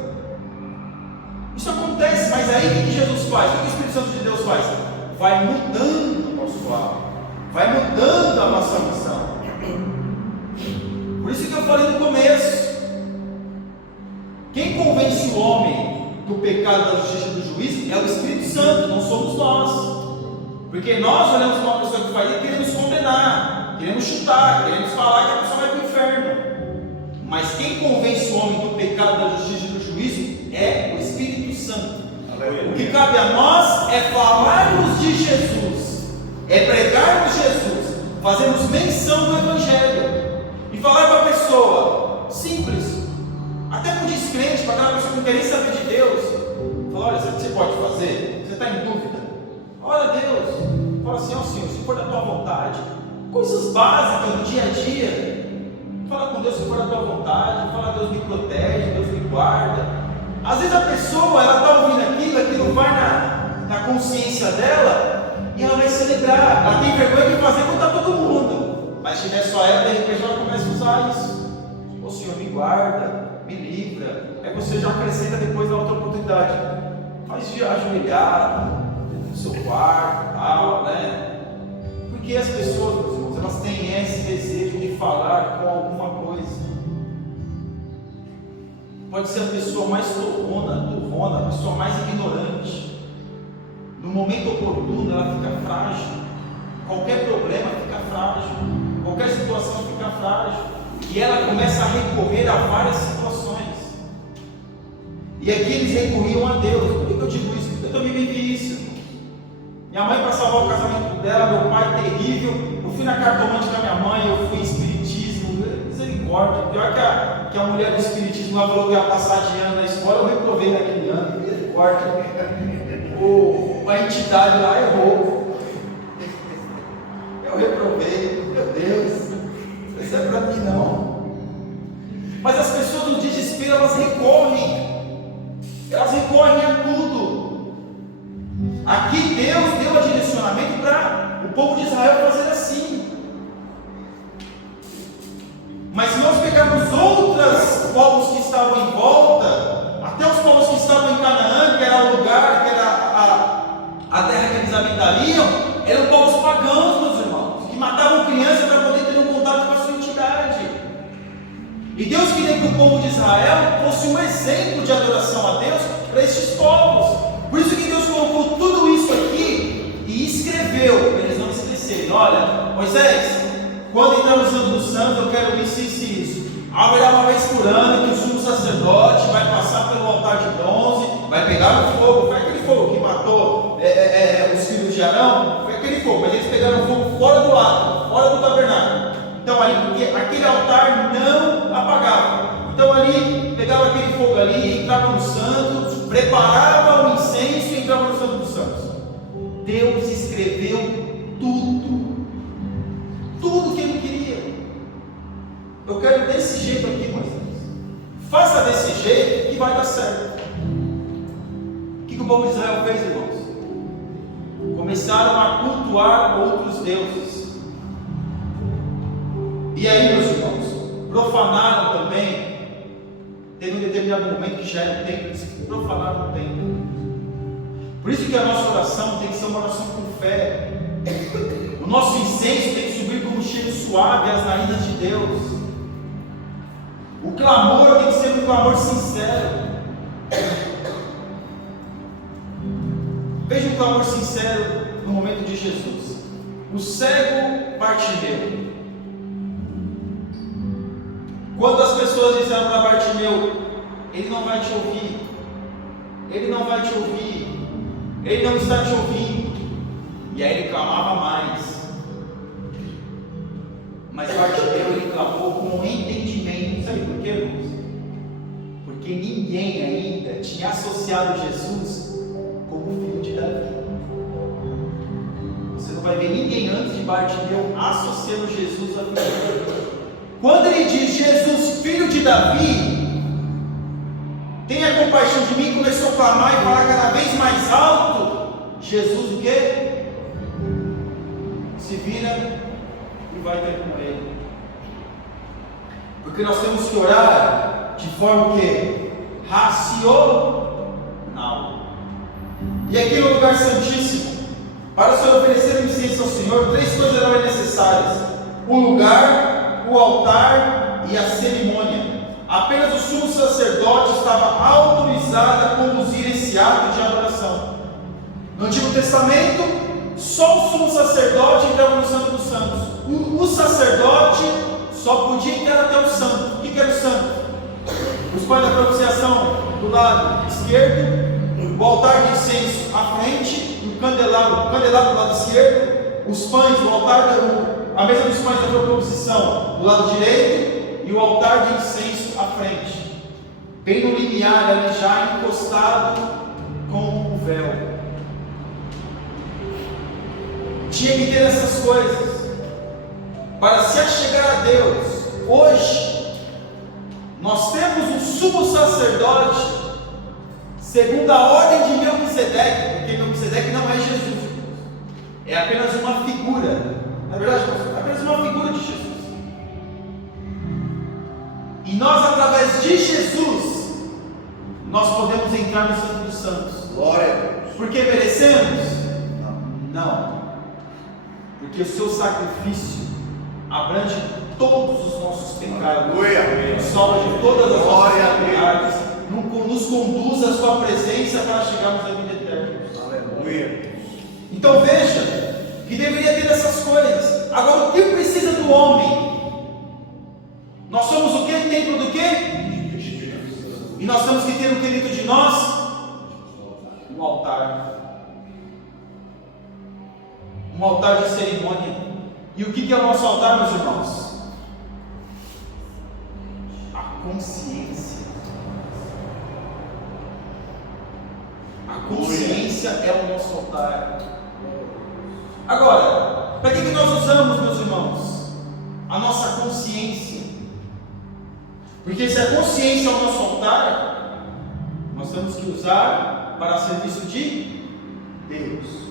Isso acontece, mas aí o que Jesus faz? O que o Espírito Santo de Deus faz? Vai mudando o nosso lado, vai mudando a nossa missão. Por isso que eu falei no começo: quem convence o homem do pecado, da justiça e do juízo é o Espírito Santo, não somos nós. Porque nós olhamos para uma pessoa que faz e queremos condenar, queremos chutar, queremos falar que a pessoa vai para o inferno. Mas quem convence o homem do pecado, da justiça e do juízo é o Espírito Santo. O que cabe a nós é falarmos de Jesus, é pregarmos Jesus, fazermos menção do Evangelho e falar para a pessoa simples, até para o descrente, para aquela pessoa que não quer nem saber de Deus. Fala: olha, sabe o que você pode fazer? Você está em dúvida? Ora a Deus, fala assim: ó Senhor, se for da tua vontade, coisas básicas do dia a dia. Fala com Deus se for da tua vontade, fala: Deus me protege, Deus me guarda. Às vezes a pessoa, ela está ouvindo aquilo vai na consciência dela e ela vai celebrar. Ela tem vergonha de fazer quando está todo mundo. Mas se tiver só ela, de repente ela começa a usar isso. Ô Senhor, me guarda, me livra. Aí você já acrescenta depois na outra oportunidade. Faz de ajoelhado, no seu quarto, tal, né? Porque as pessoas, meus irmãos, elas têm esse desejo de falar com alguma coisa. Pode ser a pessoa mais turrona, a pessoa mais ignorante. No momento oportuno ela fica frágil. Qualquer problema fica frágil. Qualquer situação fica frágil. E ela começa a recorrer a várias situações. E aqui eles recorriam a Deus. Por que eu digo isso? Porque eu também vivi isso. Minha mãe, para salvar o casamento dela, meu pai terrível. Eu fui na cartomante com a minha mãe, eu fui em espiritismo. Misericórdia. Pior que a mulher do espiritismo lá falou que ia passar de ano na escola, eu reprovei naquele ano. Misericórdia. A entidade lá errou. Eu reprovei. Meu Deus. Isso é para mim não. Mas as pessoas no desespero, elas recorrem. Elas recorrem a tudo. Aqui Deus deu a direcionamento para o povo de Israel fazer assim. Mas se nós pegarmos outros povos que estavam em volta, até os povos que estavam em Canaã, que era o lugar, que era a terra que eles habitariam, eram povos pagãos, meus irmãos, que matavam crianças para poder ter um contato com a sua entidade. E Deus queria que o povo de Israel fosse um exemplo de adoração a Deus para estes povos. Por isso que Deus colocou tudo isso aqui e escreveu, para eles não esquecerem. Olha, Moisés, quando entrar no Santo dos Santos, eu quero isso, isso e isso. Haverá uma vez por ano que o sumo sacerdote vai passar pelo altar de bronze, vai pegar o fogo. Foi aquele fogo que matou os filhos de Arão, foi aquele fogo, mas eles pegaram o fogo fora do ato, fora do tabernáculo. Então ali, porque aquele altar não apagava. Então ali, pegava aquele fogo ali, entrava no santo, preparava o incenso e entrava no Santo dos Santos. Deus escreveu tudo que Ele queria. Eu quero desse jeito aqui, Moisés. Faça desse jeito que vai dar certo. O que o povo de Israel fez, irmãos? Começaram a cultuar outros deuses. E aí, meus irmãos, profanaram também. Teve um determinado momento que já era o templo, eles profanaram o templo. Por isso que a nossa oração tem que ser uma oração com fé. O nosso incenso tem que subir como um cheiro suave às narinas de Deus. O clamor tem que ser um clamor sincero. Veja um clamor sincero no momento de Jesus. O cego Bartimeu. Quando as pessoas disseram para Bartimeu: ele não vai te ouvir, ele não vai te ouvir, ele não está te ouvindo. E aí ele clamava mais. Mas Bartimeu, ele clamou com entendimento. Sabe por quê, irmãos? Porque Porque ninguém ainda tinha associado Jesus como filho de Davi. Você não vai ver ninguém antes de Bartimeu associando Jesus a filho de Davi. Quando ele diz Jesus, filho de Davi, tenha compaixão de mim, começou a clamar e falar cada vez mais alto. Jesus o quê? Se vira e vai ter com ele. Porque nós temos que orar de forma o quê? Racional. E aqui no lugar santíssimo, para se oferecer incenso ao Senhor, 3 coisas eram necessárias: o lugar, o altar e a cerimônia. Apenas o sumo sacerdote estava autorizado a conduzir esse ato de adoração. No Antigo Testamento, só o sumo sacerdote entrava no Santo dos Santos. O sacerdote só podia entrar até o santo. O que era o santo? Os pães da propiciação do lado esquerdo, o altar de incenso à frente, e o candelabro do lado esquerdo, os pães, o altar, a mesa dos pães da proposição do lado direito, e o altar de incenso à frente, bem no limiar ali, já encostado com o véu. Tinha que ter essas coisas para se achegar a Deus. Hoje nós temos um sumo sacerdote segundo a ordem de Melquisedeque, porque Melquisedeque não é Jesus, é apenas uma figura. Na verdade, é apenas uma figura de Jesus. E nós, através de Jesus, nós podemos entrar no Santo dos Santos. Glória a Deus. Porque merecemos? Não. Porque o seu sacrifício abrange todos os nossos pecados, nos salva de todas as nossas iniquidades, nos conduz à sua presença para chegarmos à vida eterna. Aleluia. Então veja que deveria ter essas coisas. Agora, o que precisa do homem? Nós somos o que? Templo do que? E nós temos que ter o que dentro de nós? Um altar. Um altar de cerimônia. E o que é o nosso altar, meus irmãos? A consciência. A consciência é o nosso altar. Agora, para que nós usamos, meus irmãos, a nossa consciência? Porque se a consciência é o nosso altar, nós temos que usar para serviço de Deus.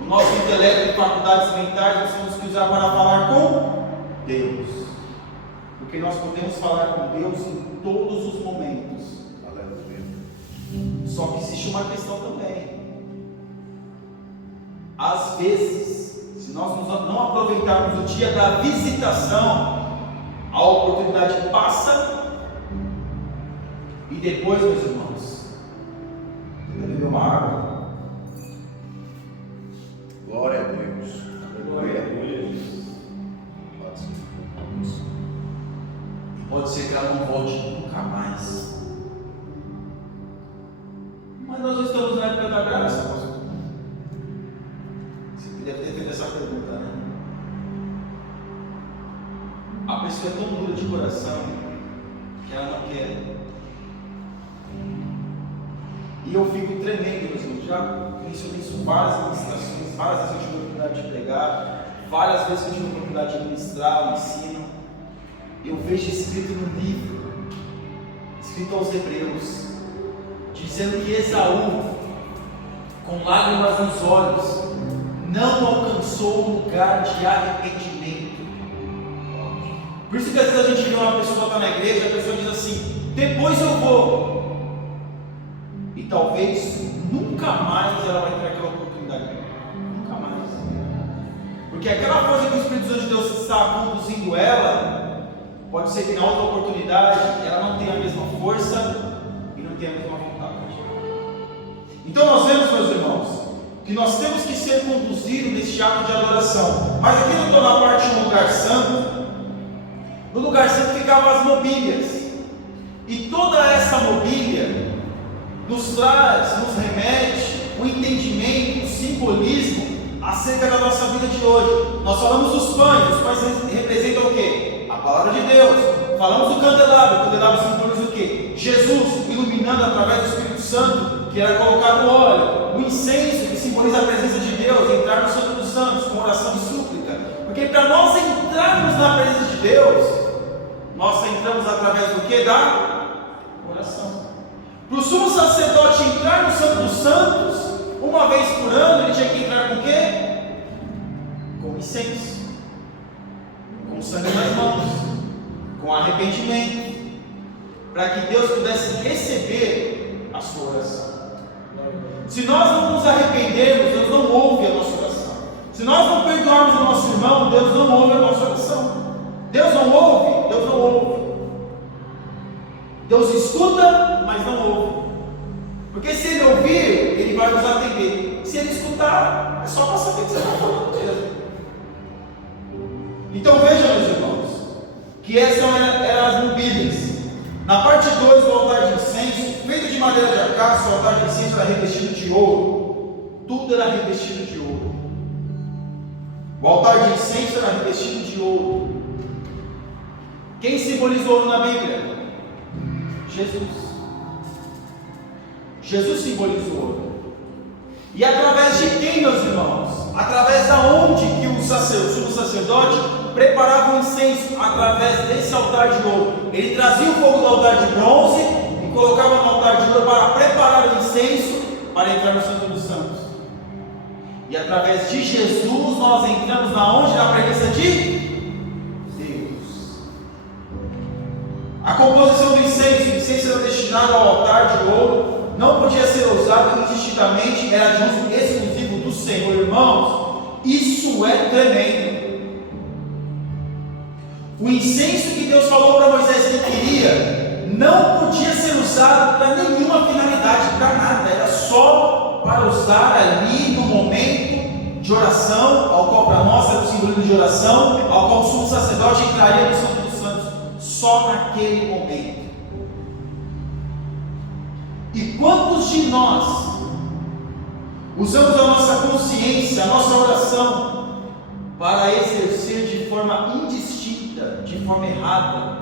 O nosso intelecto e faculdades mentais nós temos que usar para falar com Deus. Porque nós podemos falar com Deus em todos os momentos. Só que existe uma questão também. Às vezes, se nós não aproveitarmos o dia da visitação, a oportunidade passa e depois, meus irmãos, você beber uma água. Glória a Deus. Glória a Deus. Pode ser que ela não volte nunca mais. Mas nós estamos na época da graça, pastor. Você deve ter feito essa pergunta, né? A pessoa é tão dura de coração que ela não quer. E eu fico tremendo, meus irmãos. Já mencionei isso em várias ministrações, várias vezes eu tive a oportunidade de pregar, várias vezes eu tive a oportunidade de ministrar, o ensino. Eu vejo escrito no livro, escrito aos Hebreus, dizendo que Esaú, com lágrimas nos olhos, não alcançou o lugar de arrependimento. Por isso que às vezes a gente vê uma pessoa que está na igreja, a pessoa diz assim: depois eu vou. E talvez nunca mais ela vai ter aquela oportunidade. Nunca mais. Porque aquela coisa que o Espírito Santo de Deus está conduzindo ela, pode ser que na outra oportunidade ela não tenha a mesma força e não tenha a mesma vontade. Então nós vemos, meus irmãos, que nós temos que ser conduzidos neste ato de adoração. Mas aqui eu estou na parte do lugar santo. No lugar santo ficavam as mobílias. E toda essa mobília nos traz, nos remete o entendimento, o simbolismo acerca da nossa vida de hoje. Nós falamos dos pães. Os pães representam o quê? A palavra de Deus. falamos do candelabro. O candelabro simboliza o quê? Jesus iluminando através do Espírito Santo, que era colocado no óleo. O incenso, que simboliza a presença de Deus, entrar no Santo dos Santos, com oração e súplica. Porque para nós entrarmos na presença de Deus, nós entramos através do que? Da oração. Para o sumo sacerdote entrar no Santo dos Santos, uma vez por ano, ele tinha que entrar com o quê? Com incenso, com sangue nas mãos, com arrependimento, para que Deus pudesse receber a sua oração. Se nós não nos arrependermos, Deus não ouve a nossa oração. Se nós não perdoarmos o nosso irmão, Deus não ouve a nossa oração. Deus não ouve, Deus não ouve. Deus escuta, mas não ouve. Porque se Ele ouvir, Ele vai nos atender. Se Ele escutar, é só para saber que você está falando mesmo. Então vejam, meus irmãos, que essas eram as mobílias. Na parte 2 do altar de incenso, feito de madeira de acácia, o altar de incenso era revestido de ouro. Tudo era revestido de ouro. O altar de incenso era revestido de ouro. Quem simboliza o ouro na Bíblia? Jesus. Jesus simboliza o ouro. E através de quem, meus irmãos? Através da onde que o sumo sacerdote preparava o incenso? Através desse altar de ouro. Ele trazia o fogo do altar de bronze e colocava no altar de ouro para preparar o incenso para entrar no Santo dos Santos. E através de Jesus nós entramos na onde? Na presença de Deus. A composição do incenso, o incenso era destinado ao altar de ouro, não podia ser usado indistintamente, era de uso exclusivo do Senhor. Irmãos, isso é tremendo. O incenso que Deus falou para Moisés que queria, não podia ser usado para nenhuma finalidade, para nada, era só para usar ali no momento de oração, ao qual para nós era o simbolismo de oração, ao qual o sumo sacerdote entraria no Santo dos Santos, só naquele momento. E quantos de nós usamos a nossa consciência, a nossa oração, para exercer de forma indistinta, de forma errada?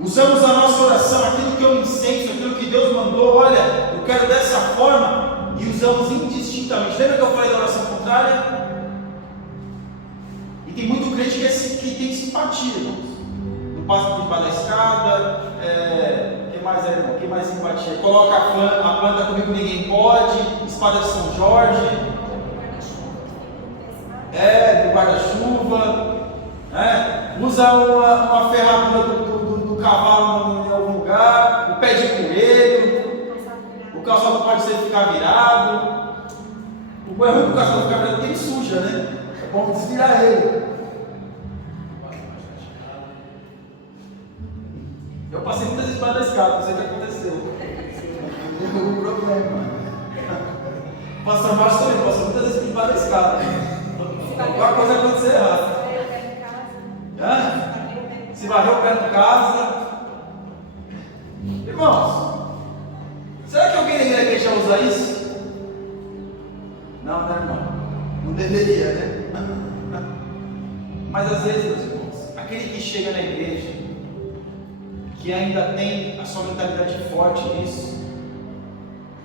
Usamos a nossa oração, aquilo que é o incenso, aquilo que Deus mandou, olha, eu quero dessa forma, e usamos indistintamente. Lembra que eu falei da oração contrária? E tem muito crente que tem simpatia, irmãos. Não passa por debaixo da escada, que mais simpatia? Coloca a planta comigo ninguém pode, espada de São Jorge, do guarda-chuva, usa uma ferradura do cavalo em algum lugar, o pé de coelho, o calçado pode ser ficar virado. O ruim do calçado ficar virado porque ele suja, né? É bom desvirar ele. Eu passei muitas vezes para a escada, não sei o que aconteceu. O problema. Pastor Márcio também passou muitas vezes para a escada. Alguma coisa aconteceu errada. Se varreu o pé no casa. Irmãos, será que alguém na igreja usa isso? Não, né, irmão? Não deveria, né? Mas às vezes, meus irmãos, aquele que chega na igreja, que ainda tem a sua mentalidade forte nisso,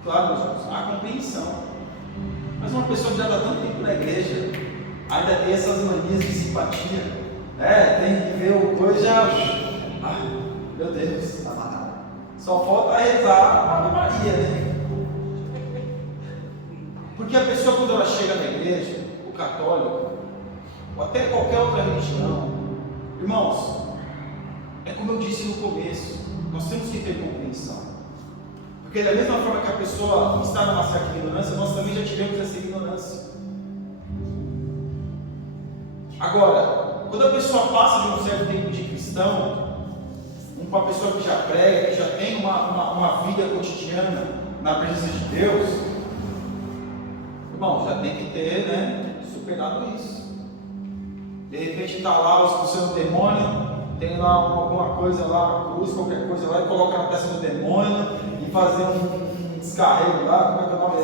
claro, meus irmãos, há compreensão. Mas uma pessoa que já está tanto tempo na igreja, ainda tem essas manias de simpatia, tem que ver o coisa já. Meu Deus, só falta rezar a Ave Maria, né? Porque a pessoa, quando ela chega na igreja, o católico, ou até qualquer outra religião, irmãos, é como eu disse no começo, nós temos que ter compreensão. Porque da mesma forma que a pessoa está numa certa ignorância, nós também já tivemos essa ignorância. Agora, quando a pessoa passa de um certo tempo de cristão, uma pessoa que já prega, que já tem uma vida cotidiana na presença de Deus, irmão, já tem que ter, superado isso. De repente está lá expulsando o demônio, tem lá alguma coisa lá, uma cruz, qualquer coisa lá, e coloca na testa do demônio e fazer um descarrego lá, como é que é o nome?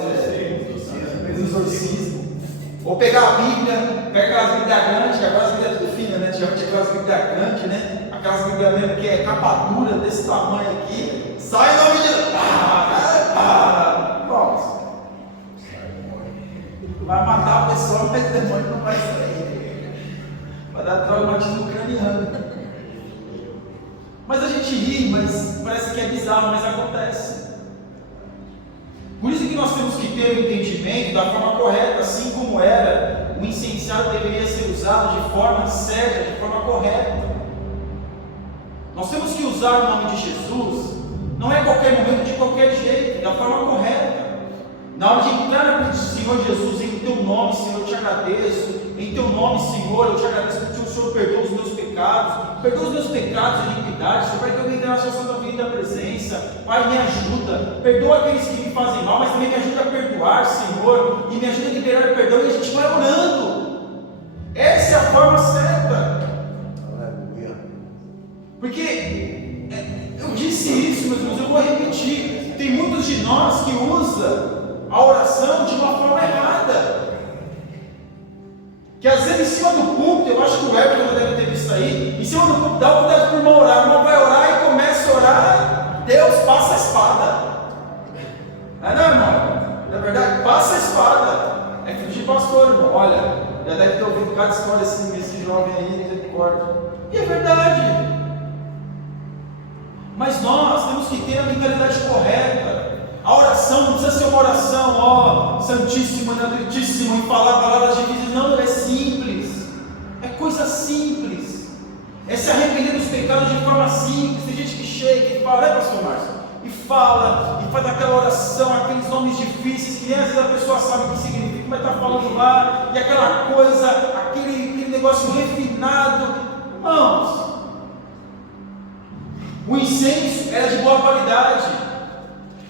Exorcismo. Ou pegar a Bíblia, pega aquelas Bíblias grandes, que agora as Bíblias tudo finas, né? Antigamente aquelas Bíblias grandes, né? aquelas Bíblias mesmo que é capa dura desse tamanho aqui, sai em nome de Deus. Nossa. Vai matar a pessoa, mas o demônio não vai sair. Vai dar traumatismo craniano. Mas a gente ri, mas parece que é bizarro, mas acontece. Por isso que nós temos que ter o entendimento da forma correta, assim como era, o incensário deveria ser usado de forma séria, de forma correta. Nós temos que usar o nome de Jesus, não é qualquer momento, de qualquer jeito, da forma correta. Na hora de entrar na presença do Senhor Jesus, em teu nome, Senhor, eu te agradeço. Em teu nome, Senhor, eu te agradeço porque o Senhor perdoa os meus pecados. Perdoa os meus pecados e iniquidades. Senhor, Pai, que eu venha na situação da vida da presença. Pai, me ajuda. Perdoa aqueles que me fazem mal, mas também me ajuda a perdoar, Senhor. E me ajuda a liberar perdão. E a gente vai orando. Essa é a forma certa. Aleluia. Porque eu disse isso, meus irmãos, eu vou repetir. Tem muitos de nós que usam a oração de uma forma errada. Que às vezes em cima do púlpito, eu acho que o Everton já deve ter visto aí, em cima do púlpito dá vontade para o irmão orar. O irmão vai orar e começa a orar, Deus passa a espada. Não, irmão? Não é verdade? Passa a espada. É filho de pastor, irmão. Olha, já deve ter ouvido cada história desse jovem aí, misericórdia. E é verdade. Mas nós temos que ter a mentalidade correta. A oração não precisa ser uma oração, ó, santíssima, neutríssima, e falar palavras difíceis. Não, é simples. É coisa simples. É se arrepender dos pecados de forma simples. Tem gente que chega e fala, pastor Márcio? E fala, e faz aquela oração, aqueles nomes difíceis, que nem às vezes a pessoa sabe o que significa, mas está falando lá, e aquela coisa, aquele negócio refinado. Irmãos, o incenso era de boa qualidade.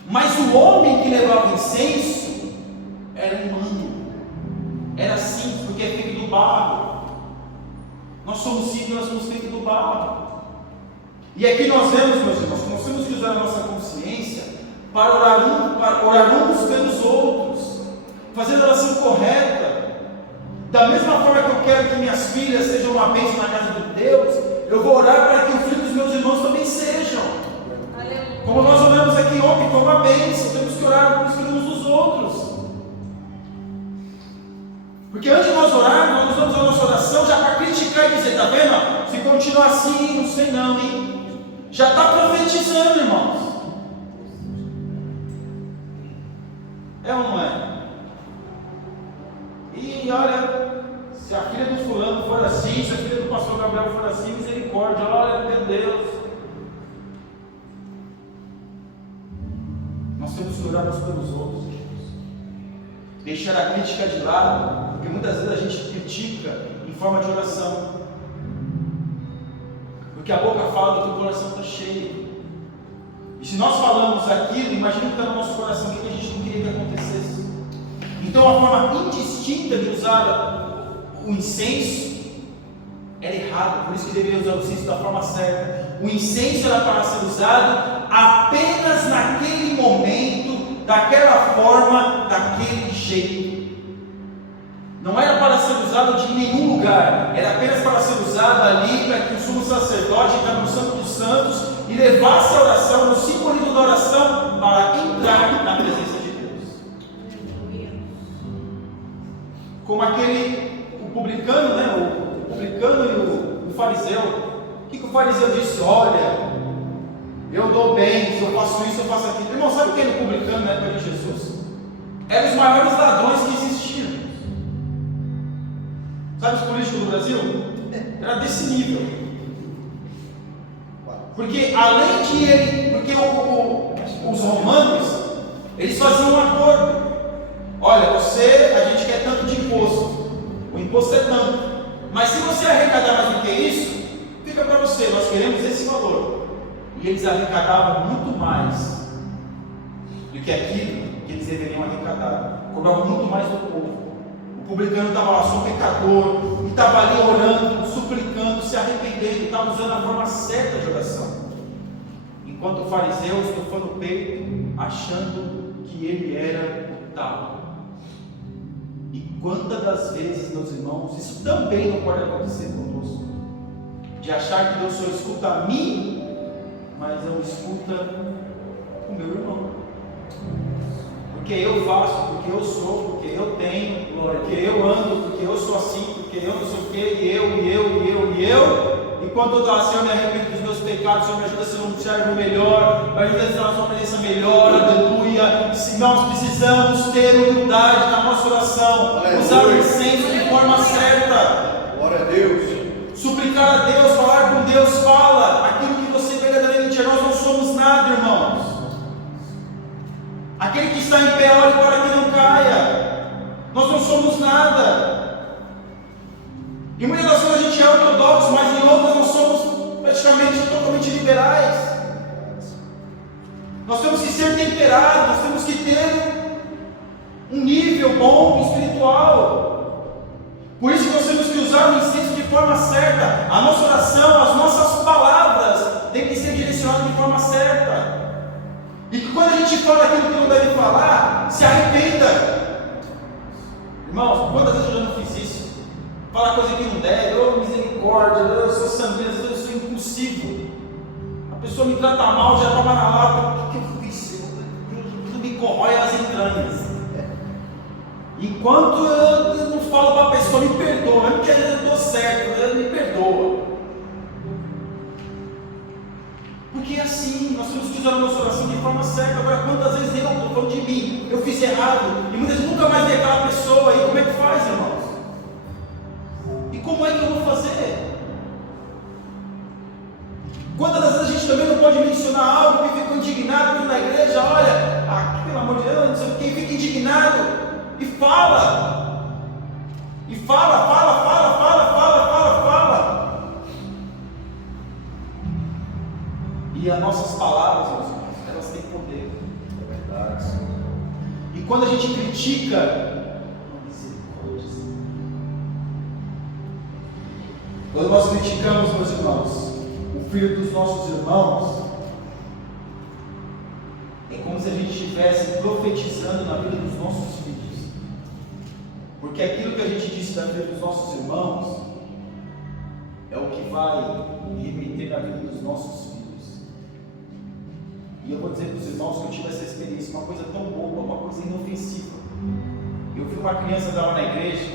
Mas o homem que levava incenso era humano, era simples, porque é feito do barro. Nós somos simples, nós somos feitos do barro. E aqui nós vemos, meus irmãos, que nós temos que usar a nossa consciência para orar uns pelos outros, fazendo a oração correta. Da mesma forma que eu quero que minhas filhas sejam uma bênção na casa de Deus, eu vou orar para que o filho dos meus irmãos também sejam. Como nós oramos aqui ontem, foi uma bênção. Temos que orar pelos filhos uns dos outros. Porque antes de nós orarmos, nós vamos a nossa oração já para criticar e dizer, está vendo? Se continuar assim, não sei não, hein? Já está profetizando, irmãos. É ou não é? E olha, se a filha do fulano for assim, se a filha do pastor Gabriel for assim, misericórdia, olha, meu Deus. Nós temos que orar uns pelos outros, deixar a crítica de lado, porque muitas vezes a gente critica em forma de oração, porque a boca fala que o coração está cheio. E se nós falamos aquilo, imagina o que está no nosso coração, o que a gente não queria que acontecesse. Então a forma indistinta de usar o incenso era errada, por isso que deveria usar o incenso da forma certa. O incenso era para ser usado apenas naquele momento, daquela forma, daquele jeito. Não era para ser usado de nenhum lugar, era apenas para ser usado ali para que o sumo sacerdote entrasse no Santo dos Santos e levasse a oração, no simbolismo da oração, para entrar na presença de Deus. Como o publicano, né? O publicano e o fariseu. O que o fariseu disse? Olha, eu dou bem, se eu faço isso, eu faço aquilo. Irmão, sabe quem era o publicano na época de Jesus? Eram os maiores ladrões que existiam. Sabe os políticos do Brasil? Era desse nível. Porque além de os romanos, eles faziam um acordo. Olha, a gente quer tanto de imposto. O imposto é tanto. Mas se você arrecadar mais do que isso, fica para você, nós queremos esse valor. E eles arrecadavam muito mais do que aquilo que eles deveriam arrecadar. Cobravam muito mais do povo. O publicano estava lá, sou pecador, e estava ali orando, suplicando, se arrependendo, estava usando a forma certa de oração. Enquanto o fariseu estufando o peito, achando que ele era o tal. E quantas das vezes, meus irmãos, isso também não pode acontecer conosco. de achar que Deus só escuta a mim, mas não escuta o meu irmão. Porque eu faço, porque eu sou, porque eu tenho, porque eu ando, porque eu sou assim, porque eu não sei o que, e eu. E quando eu dou assim, eu me arrependo dos meus pecados, o Senhor me ajuda a ser um servo melhor, me ajuda a ser uma presença melhor, aleluia. Nós precisamos ter humildade na nossa oração, usar o incenso de forma certa. Glória a Deus. Suplicar a Deus, falar com Deus, fala aquilo que você verdadeiramente é. Nós não somos nada, irmãos. Aquele que está em pé, olhe para que não caia. Nós não somos nada. E muitas das vezes a gente é ortodoxo, mas em outras nós somos praticamente totalmente liberais. Nós temos que ser temperados, nós temos que ter um nível bom espiritual. Por isso que nós temos que usar o incenso de forma certa. A nossa oração, as nossas palavras têm que ser direcionadas de forma certa. E que quando a gente fala aquilo que não deve falar, se arrependa. Irmãos, quantas vezes eu já não fiz isso? Falar coisa que não deve, misericórdia, eu sou sanguíneo, às vezes eu sou impulsivo. A pessoa me trata mal, já toma na lata. O que eu fiz? Tudo me corrói as entranhas. Enquanto eu não falo para a pessoa, me perdoa, mesmo que eu estou certo, ela me perdoa. Porque é assim, nós temos que usar a nossa oração de forma certa. Agora, quantas vezes eu estou falando de mim, eu fiz errado, e muitas vezes nunca mais vi aquela pessoa, e como é que faz, irmãos? E como é que eu vou fazer? Quantas vezes a gente também não pode mencionar algo que ficou indignado na igreja? Olha, pelo amor de Deus, não sei o que, fica indignado, e fala, fala. E as nossas palavras, meus irmãos, elas têm poder. É verdade. E quando a gente critica, quando nós criticamos, meus irmãos, o filho dos nossos irmãos, é como se a gente estivesse profetizando na vida dos nossos filhos. Porque aquilo que a gente disse da vida dos nossos irmãos é o que vai remeter na vida dos nossos filhos. E eu vou dizer para os irmãos que eu tive essa experiência, uma coisa tão boba, uma coisa inofensiva. Eu vi uma criança andava na igreja,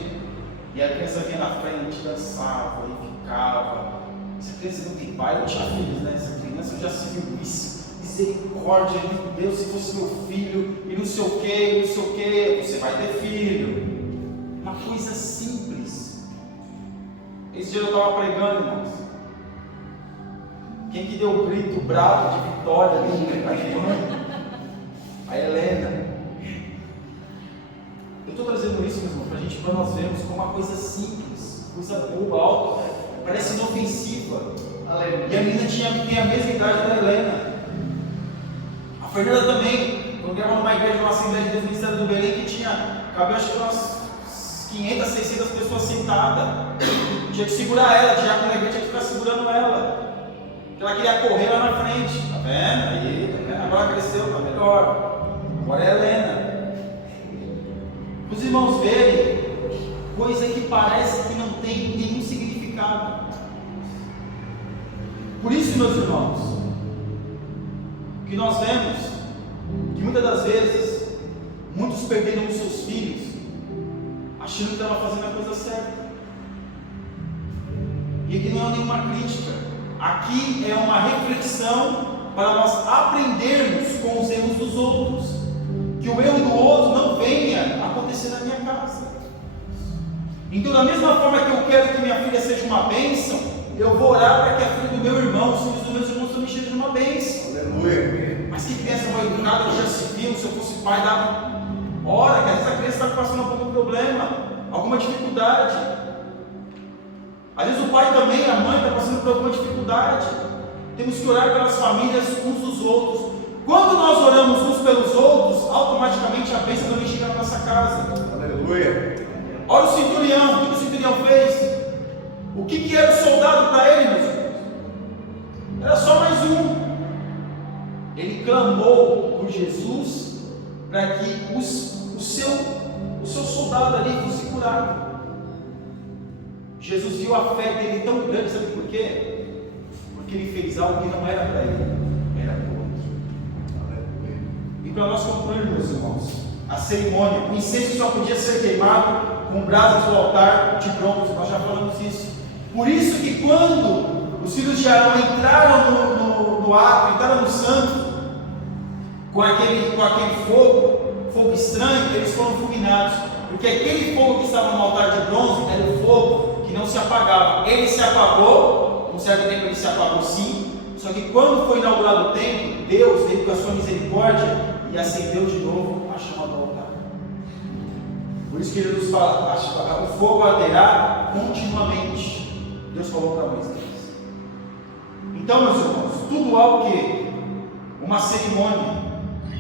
e a criança vinha na frente, dançava e ficava. Essa criança não tem pai, não tinha filhos, né? Essa criança já se viu isso. Misericórdia, meu Deus, se fosse meu filho, e não sei o que, você vai ter filho. Uma coisa simples. Esse dia eu estava pregando, irmãos. Quem que deu o grito bravo de vitória ali? A Helena. Eu estou trazendo isso, meus irmãos, para nós vermos como uma coisa simples, coisa boa, alta, parece inofensiva. E a menina tem a mesma idade da Helena. A Fernanda também, quando eu numa igreja, numa Assembleia de Deus, Ministério do Belém, que cabia acho que umas 500, 600 pessoas sentadas. Tinha que segurar ela, tinha que igreja tinha que ficar segurando ela. Ela queria correr lá na frente, tá vendo? Aí, tá vendo? Agora cresceu, tá melhor. Agora é a Helena. Os irmãos verem coisa que parece que não tem nenhum significado. Por isso, meus irmãos, que nós vemos que muitas das vezes muitos perderam os seus filhos achando que estavam fazendo a coisa certa. E aqui não é nenhuma crítica. Aqui é uma reflexão para nós aprendermos com os erros dos outros, que o erro do outro não venha acontecer na minha casa. Então, da mesma forma que eu quero que minha filha seja uma bênção, eu vou orar para que a filha do meu irmão, os filhos dos meus irmãos também sejam uma bênção. Aleluia. Mas que criança mal educada, eu já se viu, se eu fosse pai, dava hora, que às vezes a criança está passando por algum problema, alguma dificuldade. Às vezes o pai também, a mãe está passando por alguma dificuldade. Temos que orar pelas famílias uns dos outros. Quando nós oramos uns pelos outros, automaticamente a bênção também chega na nossa casa. Aleluia. Olha o centurião, o que o centurião fez? O que era o soldado para ele, meus irmãos? Era só mais um. Ele clamou por Jesus para que o seu soldado ali fosse curado. Jesus viu a fé dele tão grande, sabe por quê? porque ele fez algo que não era para ele, era para o outro. E para nós concluir, meus irmãos, a cerimônia, o incenso só podia ser queimado com brasas do altar de bronze, nós já falamos isso. Por isso que quando os filhos de Arão entraram no ato, entraram no santo, com aquele fogo estranho, eles foram fulminados, porque aquele fogo que estava no altar de bronze era o fogo que não se apagava. Ele se apagou, um certo tempo ele se apagou sim, só que quando foi inaugurado o templo, Deus veio com a sua misericórdia e acendeu de novo a chama do altar. Por isso que Jesus fala, o fogo arderá continuamente. Deus falou para Moisés. Então, meus irmãos, tudo há o quê? Uma cerimônia,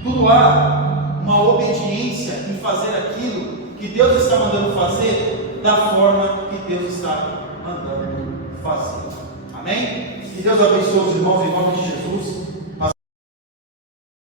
tudo há uma obediência em fazer aquilo que Deus está mandando fazer da forma que Deus está mandando fazer. Amém? Que Deus abençoe os irmãos em nome de Jesus.